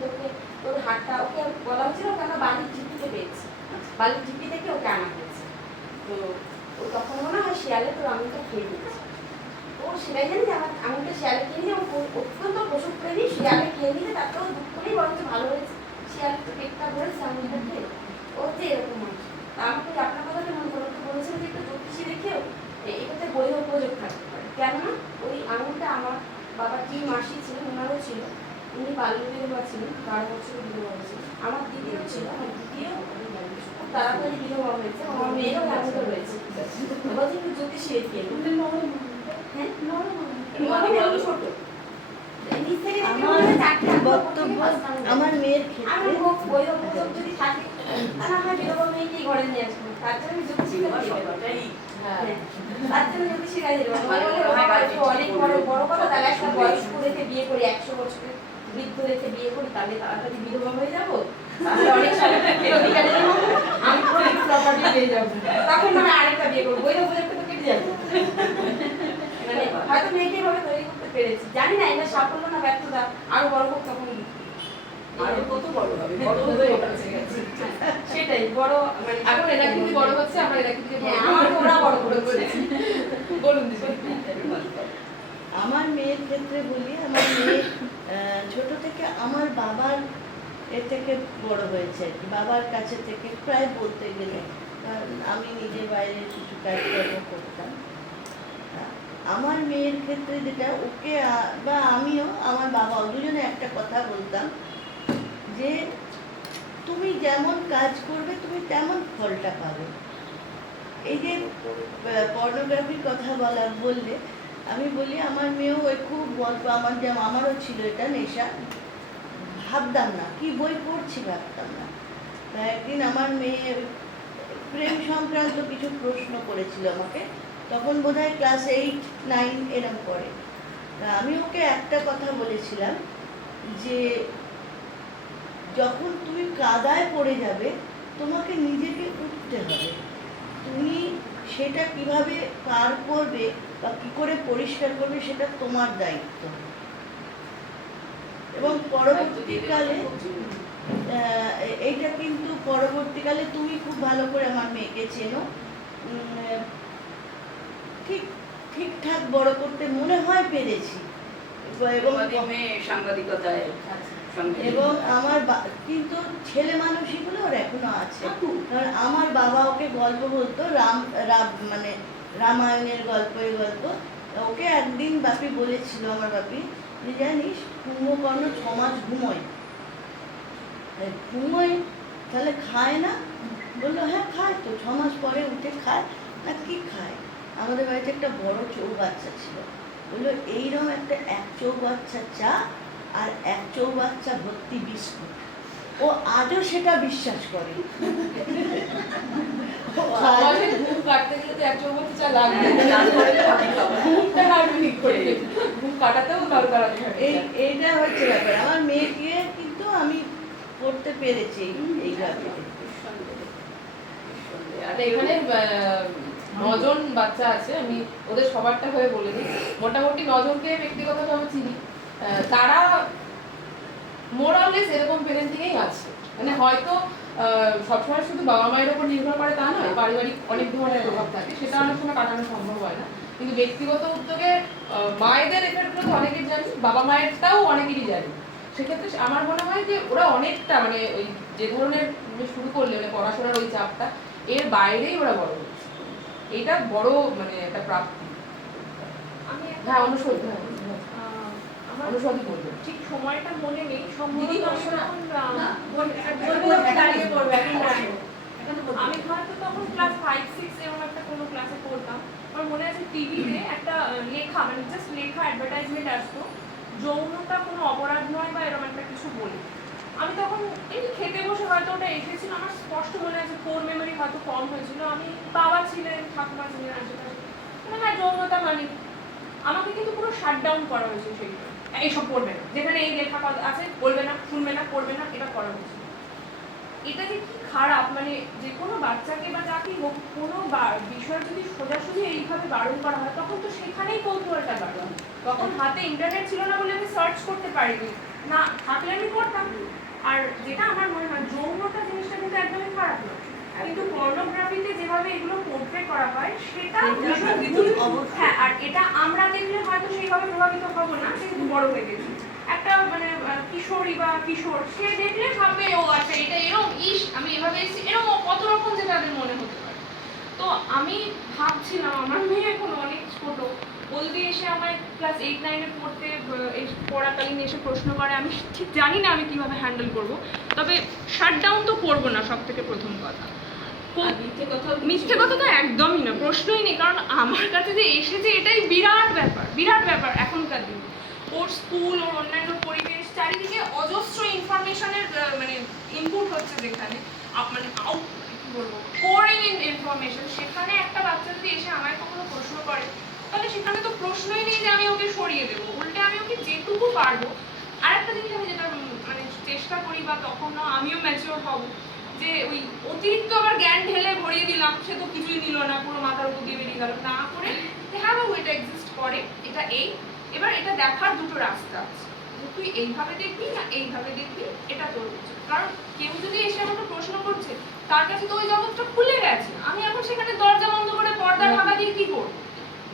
তোর হাড়টা, ওকে বলা হচ্ছিল ওকে আমরা বালির ঝিপিতে পেয়েছি, বালির ঝিপি থেকে ওকে আনা হয়েছে। তো ও তখন মনে হয় শিয়ালে তোর আঙুলটা খেয়ে নিয়েছে। ও সেটাই জানি যে আমার আঙুলটা শিয়ালে খেয়ে নিয়ে, অত্যন্ত পশু প্রেমী, শিয়ালে খেয়ে নিয়ে তারপরেও দুঃখ করেই বরঞ্চ ভালো হয়েছে, শিয়ালে তো পেটটা ভরেছে আঙুলটা খেয়ে। ও যে এরকম মানুষ। তা আমাকে আপনার কথাটা মনে করো, তো বলেছেন যে একটু জ্যোতিষী দেখেও এটাতে বই উপযোগ থাকতে পারে, কেননা ওই আঙুলটা আমার বাবা কি মাসি ছিলেন, ওনারও ছিল, উনি বাল্য বিধবা ছিলেন, 12 বছর বিধবা হয়েছিলেন। আমার দিদিও ছিল, আমার দিদিও খুব তাড়াতাড়ি বিধবা হয়েছে, আমার মেয়েরও আঙুলটা রয়েছে। বলছি একটু জ্যোতিষী দেখিয়ে হ্যাঁ নরম ছোট। নিচ থেকে দেখে মনে হয় চারটে আঙুল, বক্তব্য আমার মেয়ের আমি ক্ষেত্রে বই উপযোগ যদি থাকে, না হয় বিধবা মেয়েকেই ঘরে নিয়ে আসবো, তার জন্য আমি জ্যোতিষী সবটাই তার জন্য জ্যোতিষী কাজে অনেক বড় কথা, তাহলে একটা বয়স্ক রেখে বিয়ে করি, 100 বছরের বৃদ্ধ রেখে বিয়ে করি, তাহলে তাড়াতাড়ি বিধবা হয়ে যাবো, তাহলে অনেক সময় আমি প্রপার্টি পেয়ে যাবো, তখন মানে আরেকটা বিয়ে করবো, বই উপযোগটা তো কেটে যাবে। মানে হয়তো মেয়েকে এভাবে তৈরি করতে পেরেছি, জানি না এটা সাফল্য না ব্যর্থতা, আরো বড় হোক তখন আরো কত বড় হবে, বড় হয়ে গেছে। সেটাই বড়, মানে এখন এরা কিন্তু বড় হচ্ছে, আমরা এরা কিন্তু হ্যাঁ, আমার ওরা বড় করেছে। বলুন দিদি। আমার মেয়ের ক্ষেত্রে বলি, আমার মেয়ে ছোট থেকে আমার বাবার থেকে বড় হয়েছে আর কি, বাবার কাছে থেকে প্রায় বলতে গেলে, কারণ আমি নিজে বাইরে কিছু কাজকর্ম করতাম। আমার মেয়ের ক্ষেত্রে যেটা, ওকে বা আমিও, আমার বাবা দুজনে একটা কথা বলতাম যে তুমি যেমন কাজ করবে তুমি তেমন ফলটা পাবে। এই যে পর্নোগ্রাফির কথা বললে, আমি বলি আমার মেয়েও ওই খুব গল্প, আমারও ছিল এটা নেশা, ভাবতাম না কি বই পড়ছি, ভাবতাম না, তা একদিন আমার মেয়ে প্রেম সংক্রান্ত কিছু প্রশ্ন করেছিল আমাকে, তখন বোধহয় ক্লাস 8-9 এরম পড়ে। তা আমি ওকে একটা কথা বলেছিলাম যে যখন তুমি কাদায় পড়ে যাবে তোমাকে নিজেকে উঠতে হবে, তুমি সেটা কিভাবে পার করবে বা কি করে পরিষ্কার করবে সেটা তোমার দায়িত্ব। এবং পরবর্তীকালে এইটা কিন্তু পরবর্তীকালে তুমি খুব ভালো করে আমার মেয়েকে চেনো, ঠিক ঠিকঠাক বড় করতে মনে হয় পেরেছি। এবং তোমাদের মেয়ে সাংবাদিকতায় এবং আমার কিন্তু ছেলে মানুষই বলে ওর এখনো আছে। কারণ আমার বাবা ওকে গল্প বলতো, মানে রামায়ণের গল্প, এই গল্প ওকে একদিন বাপি বলেছিল, আমার বাপি, যে জানিস কুম্ভকর্ণ 6 মাস ঘুমোয়। ঘুমোয় তাহলে খায় না? বললো হ্যাঁ খায় তো, 6 মাস পরে উঠে খায়। না কি খায়? আমাদের বাড়িতে একটা বড় চৌবাচ্চা ছিল, বললো এইরকম একটা 1 চৌবাচ্চা চা আর 1 চৌবাচ্চা ভর্তি বিস্কুট। ও আজও সেটা বিশ্বাস করে। সমাজে ঘুম কাটতে গেলে তো এক চৌবাচ্চা চা লাগবে, তারপরে তো বাকি খাবার। ঘুমটা কাটবে কি করে? ঘুম কাটাতেও দরকার আছে। এইটা হচ্ছে ব্যাপার। আমার মেয়েকে কিন্তু আমি করতে পেরেছি এইভাবে। আর এখানে 9 জন বাচ্চা আছে, আমি ওদের সবারটা হয়ে বলে দিই। মোটামুটি 9 জনকে ব্যক্তিগতভাবে চিনি। তারা মোরালেস এরকম পেরেন্টিংয়েই আছে, মানে হয়তো সবসময় শুধু বাবা মায়ের উপর নির্ভর করে তা নয়, পারিবারিক অনেক ধরনের প্রভাব থাকে, সেটা অনেক সময় কাটানো সম্ভব হয় না। কিন্তু ব্যক্তিগত উদ্যোগে মায়েদের এফেক্টগুলো তো অনেকেই জানি, বাবা মায়েরটাও অনেকেরই জানি। সেক্ষেত্রে আমার মনে হয় যে ওরা অনেকটা, মানে ওই যে ধরনের শুরু করলে মানে পড়াশোনার ওই চাপটা, এর বাইরেই ওরা বড় হচ্ছে। এটা বড় মানে একটা প্রাপ্তি। আমি হ্যাঁ, অনুষদ, হ্যাঁ আমার অনুষদই বলবো। ঠিক সময়টা মনে নেই, সম্ভবত দিদি, আমি শোনা। তখন, না, দাঁড়িয়ে পড়বে এখন আমি আমি হয়তো তখন ক্লাস 5-6 এরকম একটা কোনো ক্লাসে পড়তাম। আমার মনে আছে টিভিতে একটা লেখা, মানে জাস্ট লেখা অ্যাডভার্টাইজমেন্ট আসতো, যৌনতা কোনো অপরাধ নয় বা এরকম একটা কিছু বলে। আমি তখন এমনি খেতে বসে হয়তো ওটা এসেছিল, আমার স্পষ্ট মনে আছে, কোর মেমোরি হয়তো কম হয়েছিল। আমি বাবা ছিলেন, ঠাকুমা ছিলেন আশেপাশে, মানে হ্যাঁ যৌনতা মানে আমাকে কিন্তু পুরো শাটডাউন করা হয়েছে সেইটা, এইসব পড়বে না, যেখানে এই লেখা আছে বলবে না, শুনবে না, পড়বে না, এটা করা হয়েছে। এটা যে কি খারাপ, মানে যে কোনো বাচ্চাকে বা যাকেই হোক কোনো বিষয় যদি সোজাসুজি এইভাবে বারণ করা হয়, তখন তো সেখানেই কৌতূহলটা বাড়বে। তখন হাতে ইন্টারনেট ছিল না বলে আমি সার্চ করতে পারিনি, না থাকলে আমি করতাম। আর যেটা আমার মনে হয় যৌনতা জিনিসটা কিন্তু একদমই খারাপ নয়, কিন্তু পর্নোগ্রাফিতে যেভাবে এগুলো পোর্ট্রে করা হয় সেটা হ্যাঁ, আর এটা আমরা দেখলে হয়তো সেইভাবে প্রভাবিত হব না, সে কিন্তু বড় হয়ে গেছে। একটা মানে কিশোরী বা কিশোর, সে দেখলে ভাববে ও আচ্ছা এটা এরকম, ইস আমি এভাবে এসেছি, এরকম কত রকম যে তাদের মনে হতে পারে। তো আমি ভাবছিলাম, আমার মেয়ে এখন অনেক ছোট, বলতে এসে আমার ক্লাস 8-9 পড়তে পড়াকালীন এসে প্রশ্ন করে, আমি ঠিক জানি না আমি কিভাবে হ্যান্ডেল করব। তবে শাটডাউন তো করবো না, সব থেকে প্রথম কথা। মিথ্যে কথা তো একদমই না, প্রশ্নই নেই। কারণ আমার কাছে যে এসেছে এটাই বিরাট ব্যাপার, বিরাট ব্যাপার এখনকার দিনে। ওর স্কুল, ওর অন্যান্য পরিবেশ, চারিদিকে অজস্র ইনফরমেশনের মানে ইনপুট হচ্ছে, যেখানে মানে কি বলবো, পোরিং ইন ইনফরমেশন। সেখানে একটা বাচ্চা যদি এসে আমায় কখনো প্রশ্ন করে, তাহলে সেখানে তো প্রশ্নই নেই যে আমি ওকে সরিয়ে দেবো, উল্টে আমি ওকে যেটুকু পারবো। আর একটা জিনিস আমি যেটা মানে চেষ্টা করি, বা তখন আমিও ম্যাচিওর হব, যে ওই অতিরিক্ত আবার জ্ঞান ঢেলে ভরিয়ে দিলাম, সে তো কিছুই নিল না, পুরো মাথার উপর দিয়ে বেরিয়ে গেল, না করে হ্যাঁ বাবু এটা এক্সিস্ট করে, এটা এই, এবার এটা দেখার দুটো রাস্তা আছে, যে তুই এইভাবে দেখবি না এইভাবে দেখবি, এটা তোর উচিত। কারণ কেউ যদি এসে আমাকে প্রশ্ন করছে, তার কাছে তো ওই জগৎটা খুলে গেছে, আমি এখন সেখানে দরজা বন্ধ করে পর্দা ঢাকা দিয়ে কি করবো?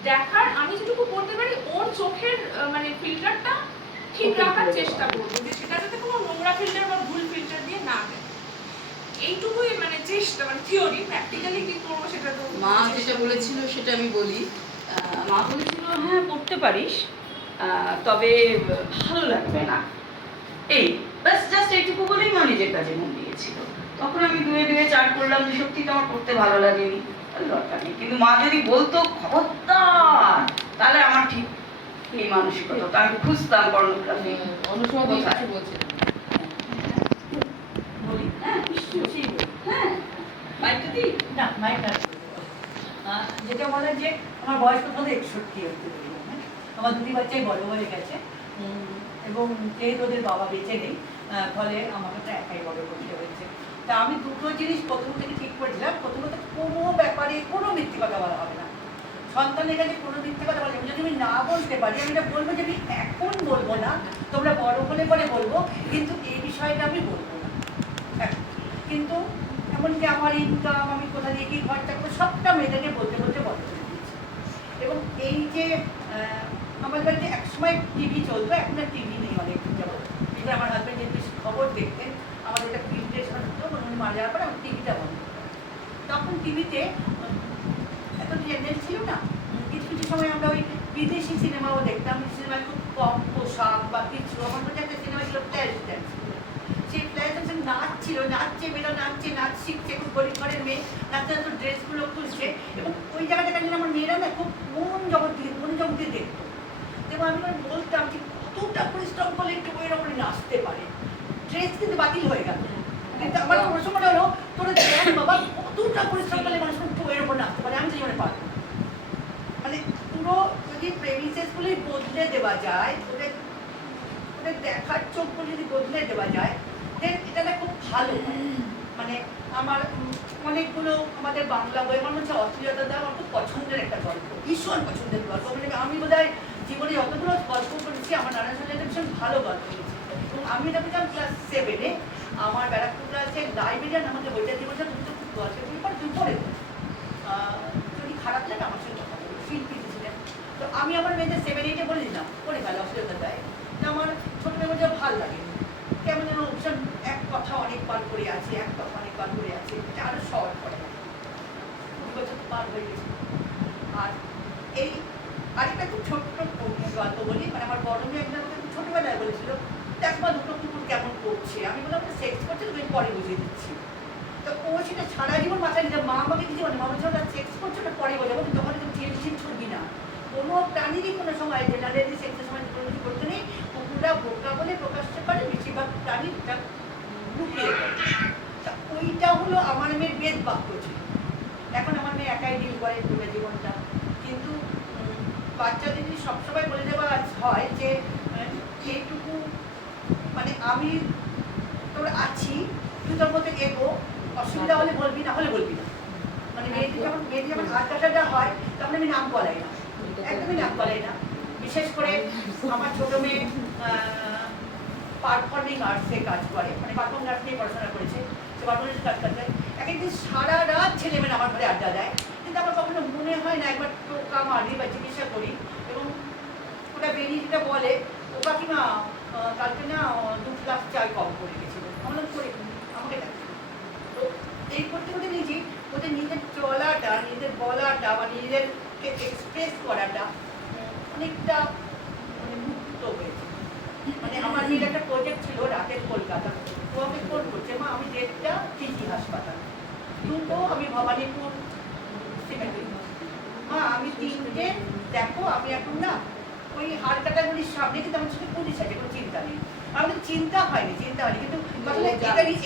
দেখার আমি যেটুকু করতে পারি, ওর চোখের মানে ফিল্টারটা ঠিক রাখার চেষ্টা করবো, যে সেটা যাতে কোনো নোংরা ফিল্টার বা ভুল ফিল্টার দিয়ে না দেয়। এইটুকুই মানে চেষ্টা, মানে থিওরি, প্র্যাকটিক্যালি কি করবো সেটা তো। মা যেটা বলেছিল সেটা আমি বলি। মা বলেছিল হ্যাঁ পড়তে পারিস, তবে ভালো লাগবে না, এই ব্যাস জাস্ট এইটুকু বলেই মা নিজের কাজে মন দিয়েছিল। তখন আমি 2-2 4 করলাম যে সত্যি তো আমার পড়তে ভালো লাগেনি, দরকার নেই। কিন্তু মা যদি বলতো খবরদার, তাহলে আমার ঠিক এই মানসিকতা, আমি খুঁজতাম পর্নোগ্রাফি। অনুষদই কিছু বলছে। বলি হ্যাঁ নিশ্চয়ই কি না মাইক না যেটা বলে যে আমার বয়স কত 61 হতে পারে, হ্যাঁ? আমার দুটি বাচ্চাই বড় হয়ে গেছে এবং যেহেতু ওদের বাবা বেঁচে নেই ফলে আমাকে তো একাই বড় করতে হয়েছে। তা আমি দুটো জিনিস প্রথম থেকে ঠিক করেছিলাম, প্রথমত কোনো ব্যাপারে কোনো মিথ্যে কথা বলা হবে না, সন্তানের কাছে কোনো মিথ্যে কথা বলা যাবে না। যদি আমি না বলতে পারি আমি এটা বলবো যে আমি এখন বলবো না, তোমরা বড় হলে পরে বলবো, কিন্তু এই বিষয়টা আমি বলবো না। কিন্তু এমনকি আমার ইনকাম, আমি কোথা দিয়ে কি খরচা করবো, সবটা মেয়েদেরকে বলতে বলতে বড় করে দিয়েছি। এবং এই যে আমার বাড়িতে একসময় টিভি চলতো, এখন আর টিভি নেই অনেক যাবো। কিন্তু আমার হাজব্যান্ড যেহেতু খবর দেখতেন, আমাদের একটা প্রিন্টেশন হতো, উনি মারা যাওয়ার পর আমার টিভিটা বন্ধ করতাম। তখন টিভিতে এত চ্যানেল ছিল না, কিছু কিছু সময় আমরা ওই বিদেশি সিনেমাও দেখতাম। সিনেমায় খুব কম পোশাক বা কিছু, আমার মধ্যে একটা সিনেমা ছিল ফ্ল্যাশ ড্যান্স। সেই ফ্ল্যাশ ড্যান্সে নাচ ছিল, নাচছে মেয়েরা, নাচছে, নাচ শিখছে, খুব গরিব ঘরের মেয়ে, নাচতে নাচতে ড্রেসগুলো খুলছে এবং ওই জায়গাটা কেন আমার মেয়েরা না খুব মন জগৎ দিয়ে দেখতো। এবং আমি বলতাম যে কতটা পরিশ্রম করলে একটু বইয়ের ওপরে নাচতে পারে। ড্রেস কিন্তু বাতিল হয়ে গেল, কিন্তু আমার প্রশ্নটা হলো তোরা দেখ বাবা কতটা পরিশ্রম করলে মানুষ একটু বইয়ের ওপর নাচতে পারে, আমি তো জীবনে পারবো। মানে পুরো যদি প্রেমিসেসগুলি বদলে দেওয়া যায়, ওদের ওদের দেখার চোখগুলো যদি বদলে দেওয়া যায়, দেন এটা না খুব ভালো হয়। মানে আমার অনেকগুলো আমাদের বাংলা বই, আমার হচ্ছে অশ্লীলতা দেওয়া আমার খুব পছন্দের একটা গল্প, ভীষণ পছন্দের গল্প। মানে আমি বোধহয় জীবনে যতগুলো গল্প করেছি আমার নানা সঙ্গে ভীষণ ভালো গল্প লিখেছি। এবং আমি যখন ক্লাস 7-এ আমার ব্যারাকপুর ক্লাসে লাইব্রেরিয়ান আমাকে বইটা দিয়ে বলছে তুমি তো খুব গল্পের বই পড়, তুমি পড়ে যদি খারাপ লাগে আমার সঙ্গে কথা বলবো, শিল্পী ছিলেন। তো আমি আমার মেয়েদের 7-8-এ বলে দিলাম পড়ে ফেলে অশ্লীলতা দেয়, যে আমার ছোটো মেয়ে বলছে ভালো লাগে কেমন যেন ভীষণ এক কথা অনেকবার করে আছে, এক কথা অনেকবার করে আছে, এটা আরো সহজ করে 2 বছর পার হয়ে গেছে। আর এই আরেকটা খুব ছোট্ট গল্প বলি, মানে আমার বড় মেয়ে একজন আমাকে খুব ছোটবেলায় বলেছিল দেখ মা দুটো কুকুর কেমন করছে, আমি বললাম সেক্স করছে, তুমি পরে বুঝিয়ে দিচ্ছি। তো ও সেটা সারা জীবন মাথায় নিতে, মা আমাকে কিছু বলে, মা বলছে ওটা সেক্স করছে, ওটা পরে বোঝাবো, কিন্তু তখন তুমি চিল ছুটবি না। কোনো প্রাণীরই কোনো সময় জেনারেলি সেক্সের সময় কোনো কিছু করতে নেই, কুকুররা বোকা বলে প্রকাশতে পারে, বেশিরভাগ প্রাণীটা লুকিয়ে দেয়। তা ওইটা হলো আমার মেয়ের বেদ বাক্য ছিল। এখন আমার মেয়ে একাই ডিল করে পুরো জীবনটা, কিন্তু বাচ্চাদের সবসময় বলে দেওয়া হয় যে এইটুকু মানে আমি তোর আছি, তুই তোর মতো এগো, অসুবিধা হলে বলবি, না হলে বলবি না। মানে মেয়েটি যখন হাত কাটাটা হয় তখন আমি নাম বলাই না, একদমই নাম বলাই না। বিশেষ করে আমার ছোটো মেয়ে পারফর্মিং আর্টসে কাজ করে, মানে পারফর্মিং আর্টস নিয়ে পড়াশোনা করেছে, সে পারফর্মিং কাজ করতে এক একদিন সারা রাত ছেলেমেয়েরা আমার ঘরে আড্ডা দেয়, কিন্তু আমার কখনো মনে হয় না একবার টোকা মারি বা চিকিৎসা করি। এবং ওটা বেরিয়ে যেটা বলে ও কাকিমা কালকে না 2 গ্লাস চায় কম করে গেছিল, আমরা করে আমাকে ডাকি। তো এই করতে করতে নিজে ওদের নিজের চলাটা, নিজেদের বলাটা বা নিজেদেরকে এক্সপ্রেস করাটা অনেকটা মানে মুক্ত হয়েছে। মানে আমার মেয়ের একটা প্রজেক্ট ছিল রাতের কলকাতা, ও আমাকে ফোন করছে মা আমি ডেটটা টিটি হাসপাতাল, দুটো আমি ভবানীপুর সিমেন্টে, মা আমি 3টে দেখো, আমি এখন না ওই হার কাটাগুলির সামনে, কিন্তু আমার সাথে পুলিশ আছে, কোনো চিন্তা নেই। আমাদের চিন্তা হয়নি, কিন্তু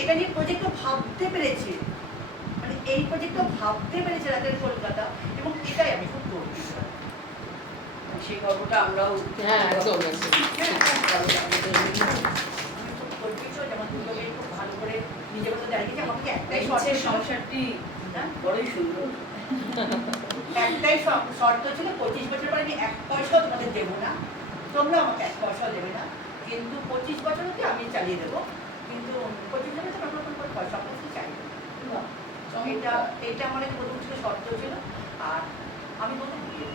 এটা নিয়ে প্রজেক্টটা ভাবতে পেরেছি, মানে এই প্রজেক্টটা ভাবতে পেরেছে রাতের কলকাতা, এবং এটাই আমি খুব গর্বিত। সেই গল্পটা আমরাও একদম হ্যাঁ, আমি খুব গর্বিত যে আমার দুটো মেয়ে খুব ভালো করে নিজের মতো দাঁড়িয়েছে। আমাকে একটাই এই সংসারটি বড়ই সুন্দর। একটাই শর্ত ছিল 25 বছর পরে আমি 1 পয়সাও তোমাদের দেবো না, তোমরা আমাকে 1 পয়সাও দেবে না, কিন্তু 25 বছর অবধি আমি চালিয়ে দেবো, কিন্তু 25 বছর তোমরা কোনো পয়সা আপনাকে চাইবে না। এটা আমার একটা প্রথম ছিল, শর্ত ছিল। আর আমি বলতে বিয়ে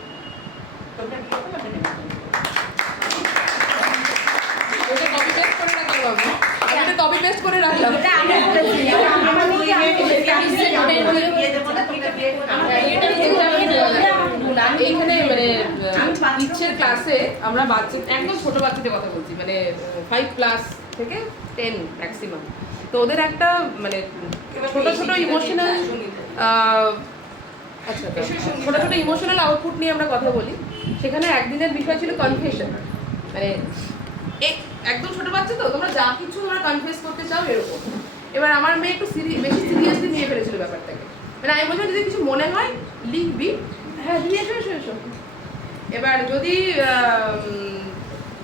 তোমরা বিয়ে করলে আমরা নেবো। ওটা কপি পেস্ট করে রাখলাম বাবু, আমি এটা কপি পেস্ট করে রাখলাম। এইখানে মানে ইচ্ছের ক্লাসে আমরা বাচ্চা একদম ছোট বাচ্চাদের কথা বলছি, মানে 5+ থেকে 10 ম্যাক্সিমাম। তো ওদের একটা মানে ছোট ছোট ইমোশনাল আচ্ছা ছোট ছোট ইমোশনাল আউটপুট নিয়ে আমরা কথা বলি। সেখানে একদিনের বিষয় ছিল কনফেশন, মানে একদম ছোট বাচ্চা তো তোমরা যা কিছু তোমরা কনফেস করতে চাও এরকম। এবার আমার মেয়ে একটু বেশি সিরিয়াসলি নিয়ে ফেলেছিল ব্যাপারটাকে, মানে আমি বলছিলাম যদি কিছু মনে হয় লিখবি। হ্যাঁ তুমি এসো এসো এসো। এবার যদি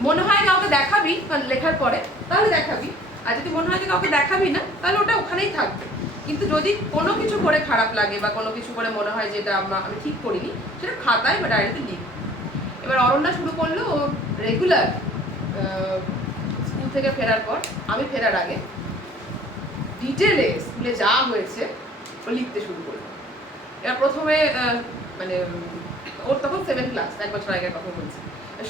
মনে হয় কাউকে দেখাবি লেখার পরে তাহলে দেখাবি, আর যদি মনে হয় যে কাউকে দেখাবি না তাহলে ওটা ওখানেই থাকবে। কিন্তু যদি কোনো কিছু করে খারাপ লাগে বা কোনো কিছু করে মনে হয় যে এটা আমি ঠিক করিনি, সেটা খাতায় বা ডায়েরিতে লিখ। এবার অরণ্যা শুরু করলো ও রেগুলার স্কুল থেকে ফেরার পর, আমি ফেরার আগে ডিটেলে স্কুলে যা হয়েছে ও লিখতে শুরু করলো। এবার প্রথমে মানে ওর তখন 7 ক্লাস, 1 বছর আগের কথা বলছি।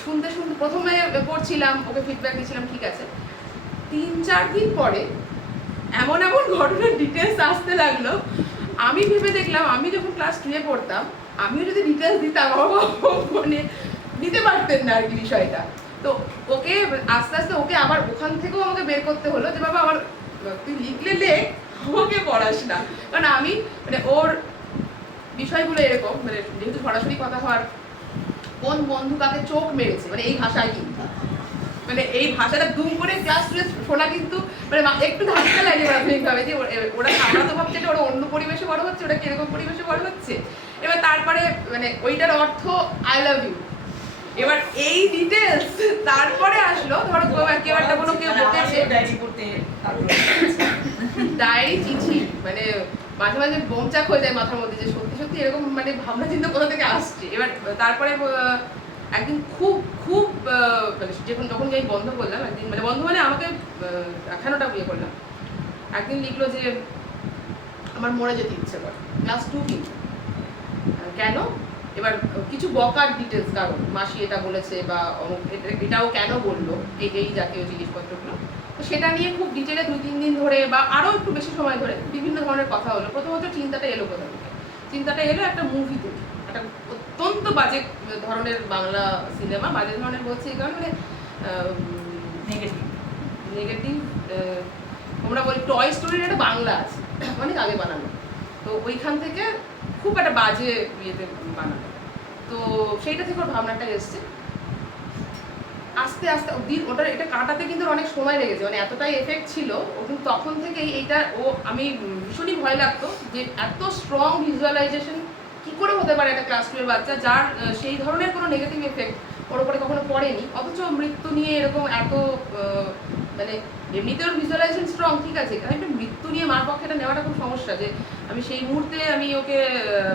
শুনতে শুনতে প্রথমে পড়ছিলাম, ওকে ফিডব্যাক দিয়েছিলাম, ঠিক আছে। 3-4 দিন পরে এমন এমন ঘটনার ডিটেলস আসতে লাগলো, আমি ভেবে দেখলাম আমি যখন ক্লাস 2 পড়তাম আমিও যদি ডিটেলস দিতাম আমার বাবা মানে দিতে পারতেন না আর কি বিষয়টা। তো ওকে আস্তে আস্তে ওকে আবার ওখান থেকেও আমাকে বের করতে হলো যে বাবা আমার তুই লিখলে লেখ, আমাকে পড়াস না। কারণ আমি মানে ওর বিষয়গুলো এরকম, মানে যেহেতু সরাসরি কথা হওয়ার, কোন বন্ধু কাকে চোখ মেরেছে মানে এই ভাষায়, কিন্তু মানে এই ভাষাটা দুম করে ক্লাস 2 শোনা কিন্তু মানে একটু ধাক্কা লাগে প্রাথমিকভাবে যে ওরা, আমরা তো ভাবছি যে ওরা অন্য পরিবেশে বড় হচ্ছে, ওরা কিরকম পরিবেশে বড় হচ্ছে। এবার তারপরে মানে ওইটার অর্থ আই লাভ ইউ। এবার এই ডিটেলস তারপরে আসলো, ধরো কেউ একটা কোনো কেউ বকেছে ডায়েরি চিঠি, মানে মাঝে মাঝে বোমচাক হয়ে যায় মাথার মধ্যে যে সত্যি সত্যি এরকম মানে ভাবনা চিন্তা কোথা থেকে আসছে। এবার তারপরে একদিন খুব খুব মানে যখন আমি বন্ধ করলাম, একদিন মানে বন্ধ মানে আমাকে দেখানোটা বিয়ে করলাম, একদিন লিখলো যে আমার মরে যেতে ইচ্ছে করে, ক্লাস 2 কিন্তু কেন। এবার কিছু বকার ডিটেলস, কারণ মাসি এটা বলেছে বা এটাও কেন বললো, এই জাতীয় জিনিসপত্রগুলো। তো সেটা নিয়ে খুব ডিটেলে 2-3 দিন ধরে বা আরও একটু বেশি সময় ধরে বিভিন্ন ধরনের কথা হলো। প্রথমত চিন্তাটা এলো কোথা থেকে, চিন্তাটা এলো একটা মুভি থেকে, একটা অত্যন্ত বাজে ধরনের বাংলা সিনেমা, বাজে ধরনের বলছি এই কারণে মানে নেগেটিভ আমরা বলি টয় স্টোরির একটা বাংলা আছে অনেক আগে বানানো, তো ওইখান থেকে খুব একটা বাজে ইয়েতে বানানো। তো সেইটা থেকে ওর ভাবনাটা এসছে। আস্তে আস্তে ওটার এটা কাটাতে কিন্তু অনেক সময় লেগেছে, মানে এতটাই এফেক্ট ছিল ও কিন্তু তখন থেকেই এইটা আমি ভীষণই ভয় লাগতো যে এত স্ট্রং ভিজুয়ালাইজেশন কি করে হতে পারে একটা ক্লাস 2 এর বাচ্চা যার সেই ধরনের কোনো নেগেটিভ এফেক্ট ওর উপরে কখনো পড়েনি, অথচ মৃত্যু নিয়ে এরকম এত মানে এমনিতে ওর ভিজুয়ালাইজেশন স্ট্রং, ঠিক আছে, কিন্তু একটা মৃত্যু নিয়ে মার পক্ষে এটা নেওয়াটা খুব সমস্যা। যে আমি সেই মুহূর্তে আমি ওকে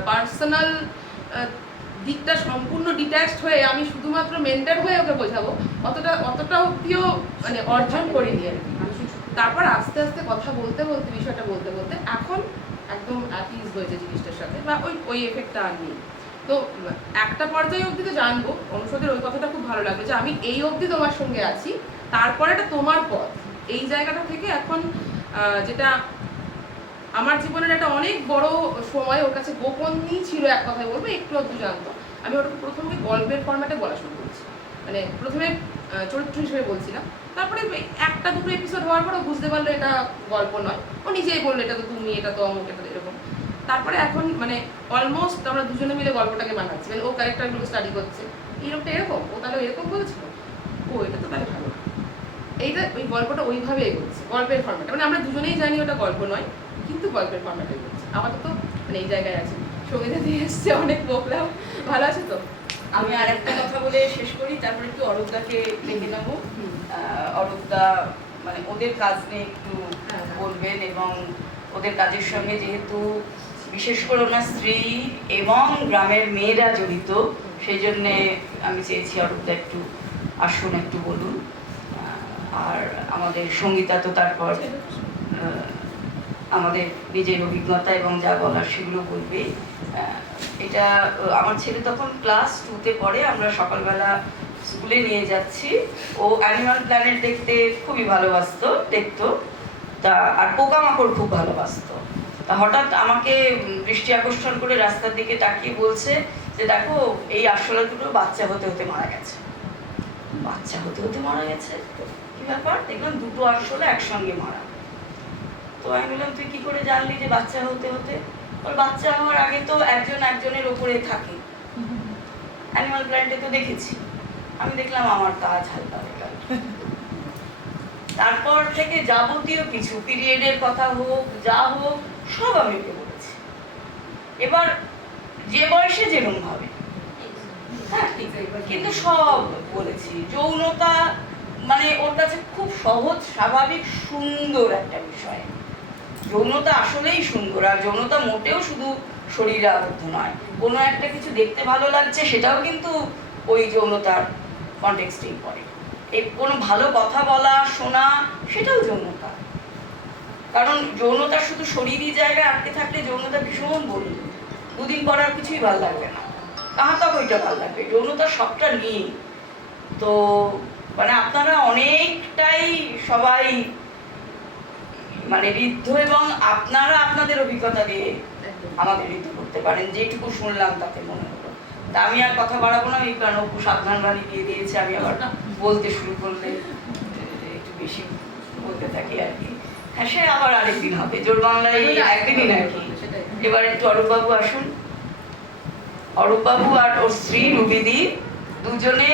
পার্সোনাল দিকটা সম্পূর্ণ ডিট্যাচড হয়ে আমি শুধুমাত্র মেন্টার হয়ে ওকে বোঝাবো, অতটা অব্দিও মানে অর্জন করিনি আর কি। তারপর আস্তে আস্তে কথা বলতে বলতে বিষয়টা বলতে বলতে এখন একদম অ্যাটিজ হয়েছে জিনিসটার সাথে, বা ওই এফেক্টটা আর নেই। তো একটা পর্যায়ে অবধি তো জানবো, অনুষদের ওই কথাটা খুব ভালো লাগলো যে আমি এই অবধি তোমার সঙ্গে আছি, তারপরে এটা তোমার পথ। এই জায়গাটা থেকে এখন যেটা আমার জীবনের একটা অনেক বড় সময় ওর কাছে গোপনই ছিল, এক কথায় বলবো একটু অদ্ভুত জানতো। আমি ওটা প্রথমে গল্পের ফরম্যাটে বলা শুরু করেছি, মানে প্রথমে চরিত্র হিসেবে বলছিলাম, তারপরে 1-2 এপিসোড হওয়ার পর ও বুঝতে পারলো এটা গল্প নয়, ও নিজেই বললো এটা তো তুমি, এটা তো অমুক, এটা এরকম। তারপরে এখন মানে অলমোস্ট আমরা দুজনে মিলে গল্পটাকে বানাচ্ছি, মানে ও ক্যারেক্টারগুলো স্টাডি করছে, এইরকমটা এরকম, ও তাহলে এরকম বলেছিল, ও এটা তো তাহলে ভালো। এইটা ওই গল্পটা ওইভাবে এগোচ্ছে গল্পের ফরম্যাটে, মানে আমরা দুজনেই জানি ওটা গল্প নয় কিন্তু গল্পের ফরম্যাটে এগোচ্ছে। আপাতত মানে এই জায়গায় আছে, সঙ্গীতা দিয়ে এসছে, অনেক বকলাম, ভালো আছে তো। আমি আর একটা কথা বলে শেষ করি, তারপরে একটু অরূপদাকে ডেকে নেবো। অরূপদা মানে ওদের কাজ নিয়ে একটু বলবেন, এবং ওদের কাজের সঙ্গে যেহেতু বিশেষ করে ওনার স্ত্রী এবং গ্রামের মেয়েরা জড়িত, সেই জন্যে আমি চেয়েছি অরূপদা একটু আসুন, একটু বলুন। আর আমাদের সঙ্গীতা তো তারপর আমাদের নিজের অভিজ্ঞতা এবং যা বলার সেগুলো বলবে। এটা আমার ছেলে তখন ক্লাস 2-তে পড়ে, আমরা সকালবেলা স্কুলে নিয়ে যাচ্ছি, ও অ্যানিমাল প্ল্যানেট দেখতে খুবই ভালোবাসতো, দেখতো তা, আর পোকামাকড় খুব ভালোবাসতো। তা হঠাৎ আমাকে দৃষ্টি আকর্ষণ করে রাস্তার দিকে তাকিয়ে বলছে যে দেখো এই আরশোলা দুটো বাচ্চা হতে হতে মারা গেছে। বাচ্চা হতে হতে মারা গেছে, কি ব্যাপার? দেখলাম 2টো আরশোলা একসঙ্গে মারা। তো আমি বললাম তুই কি করে জানলি যে বাচ্চা হতে হতে? ওর বাচ্চা হওয়ার আগে তো একজন একজনের ওপরে থাকে, অ্যানিমাল প্ল্যানেটে তো দেখেছি। আমি দেখলাম আমার কাজ হালকা হয়ে গেল। তারপর থেকে যাবতীয় কিছু পিরিয়ডের কথা হোক, যা হোক, সব আমি ওকে বলেছি। এবার যে বয়সে যেরকম ভাবে, হ্যাঁ, কিন্তু সব বলেছি যৌনতা মানে ওর কাছে খুব সহজ, স্বাভাবিক, সুন্দর একটা বিষয়। যৌনতা আসলেই সুন্দর, আর যৌনতা মোটেও শুধু শরীরে আবদ্ধ নয়। কোনো একটা কিছু দেখতে ভালো লাগছে সেটাও কিন্তু ওই যৌনতার কনটেক্সটেই পড়ে। এই কোনো ভালো কথা বলা, শোনা, সেটাও যৌনতা। কারণ যৌনতা শুধু শরীরী জায়গায় আটকে থাকলে যৌনতা ভীষণ বলি, দুদিন পর আর কিছুই ভালো লাগবে না, কাহা তক ওইটা ভালো লাগবে। যৌনতা সবটা নিয়ে তো মানে আপনারা অনেকটাই সবাই মানে ঋদ্ধ, এবং আপনারা আপনাদের অভিজ্ঞতা দিয়ে আমাদের ঋদ্ধ করতে পারেন। যেটুকু শুনলাম তাতে মনে হলো। তা আমি আর কথা বাড়াবো না, এই কারণ অপু সাবধান বাণী দিয়ে দিয়েছে, আমি আবার বলতে শুরু করলে একটু বেশি বলতে থাকি আর কি। হ্যাঁ, সে আবার আরেকদিন হবে, জোর বাংলায় একদিনই নাকি। এবার একটু অরূপবাবু আসুন। অরূপবাবু আর ওর স্ত্রী রুবিদি দুজনে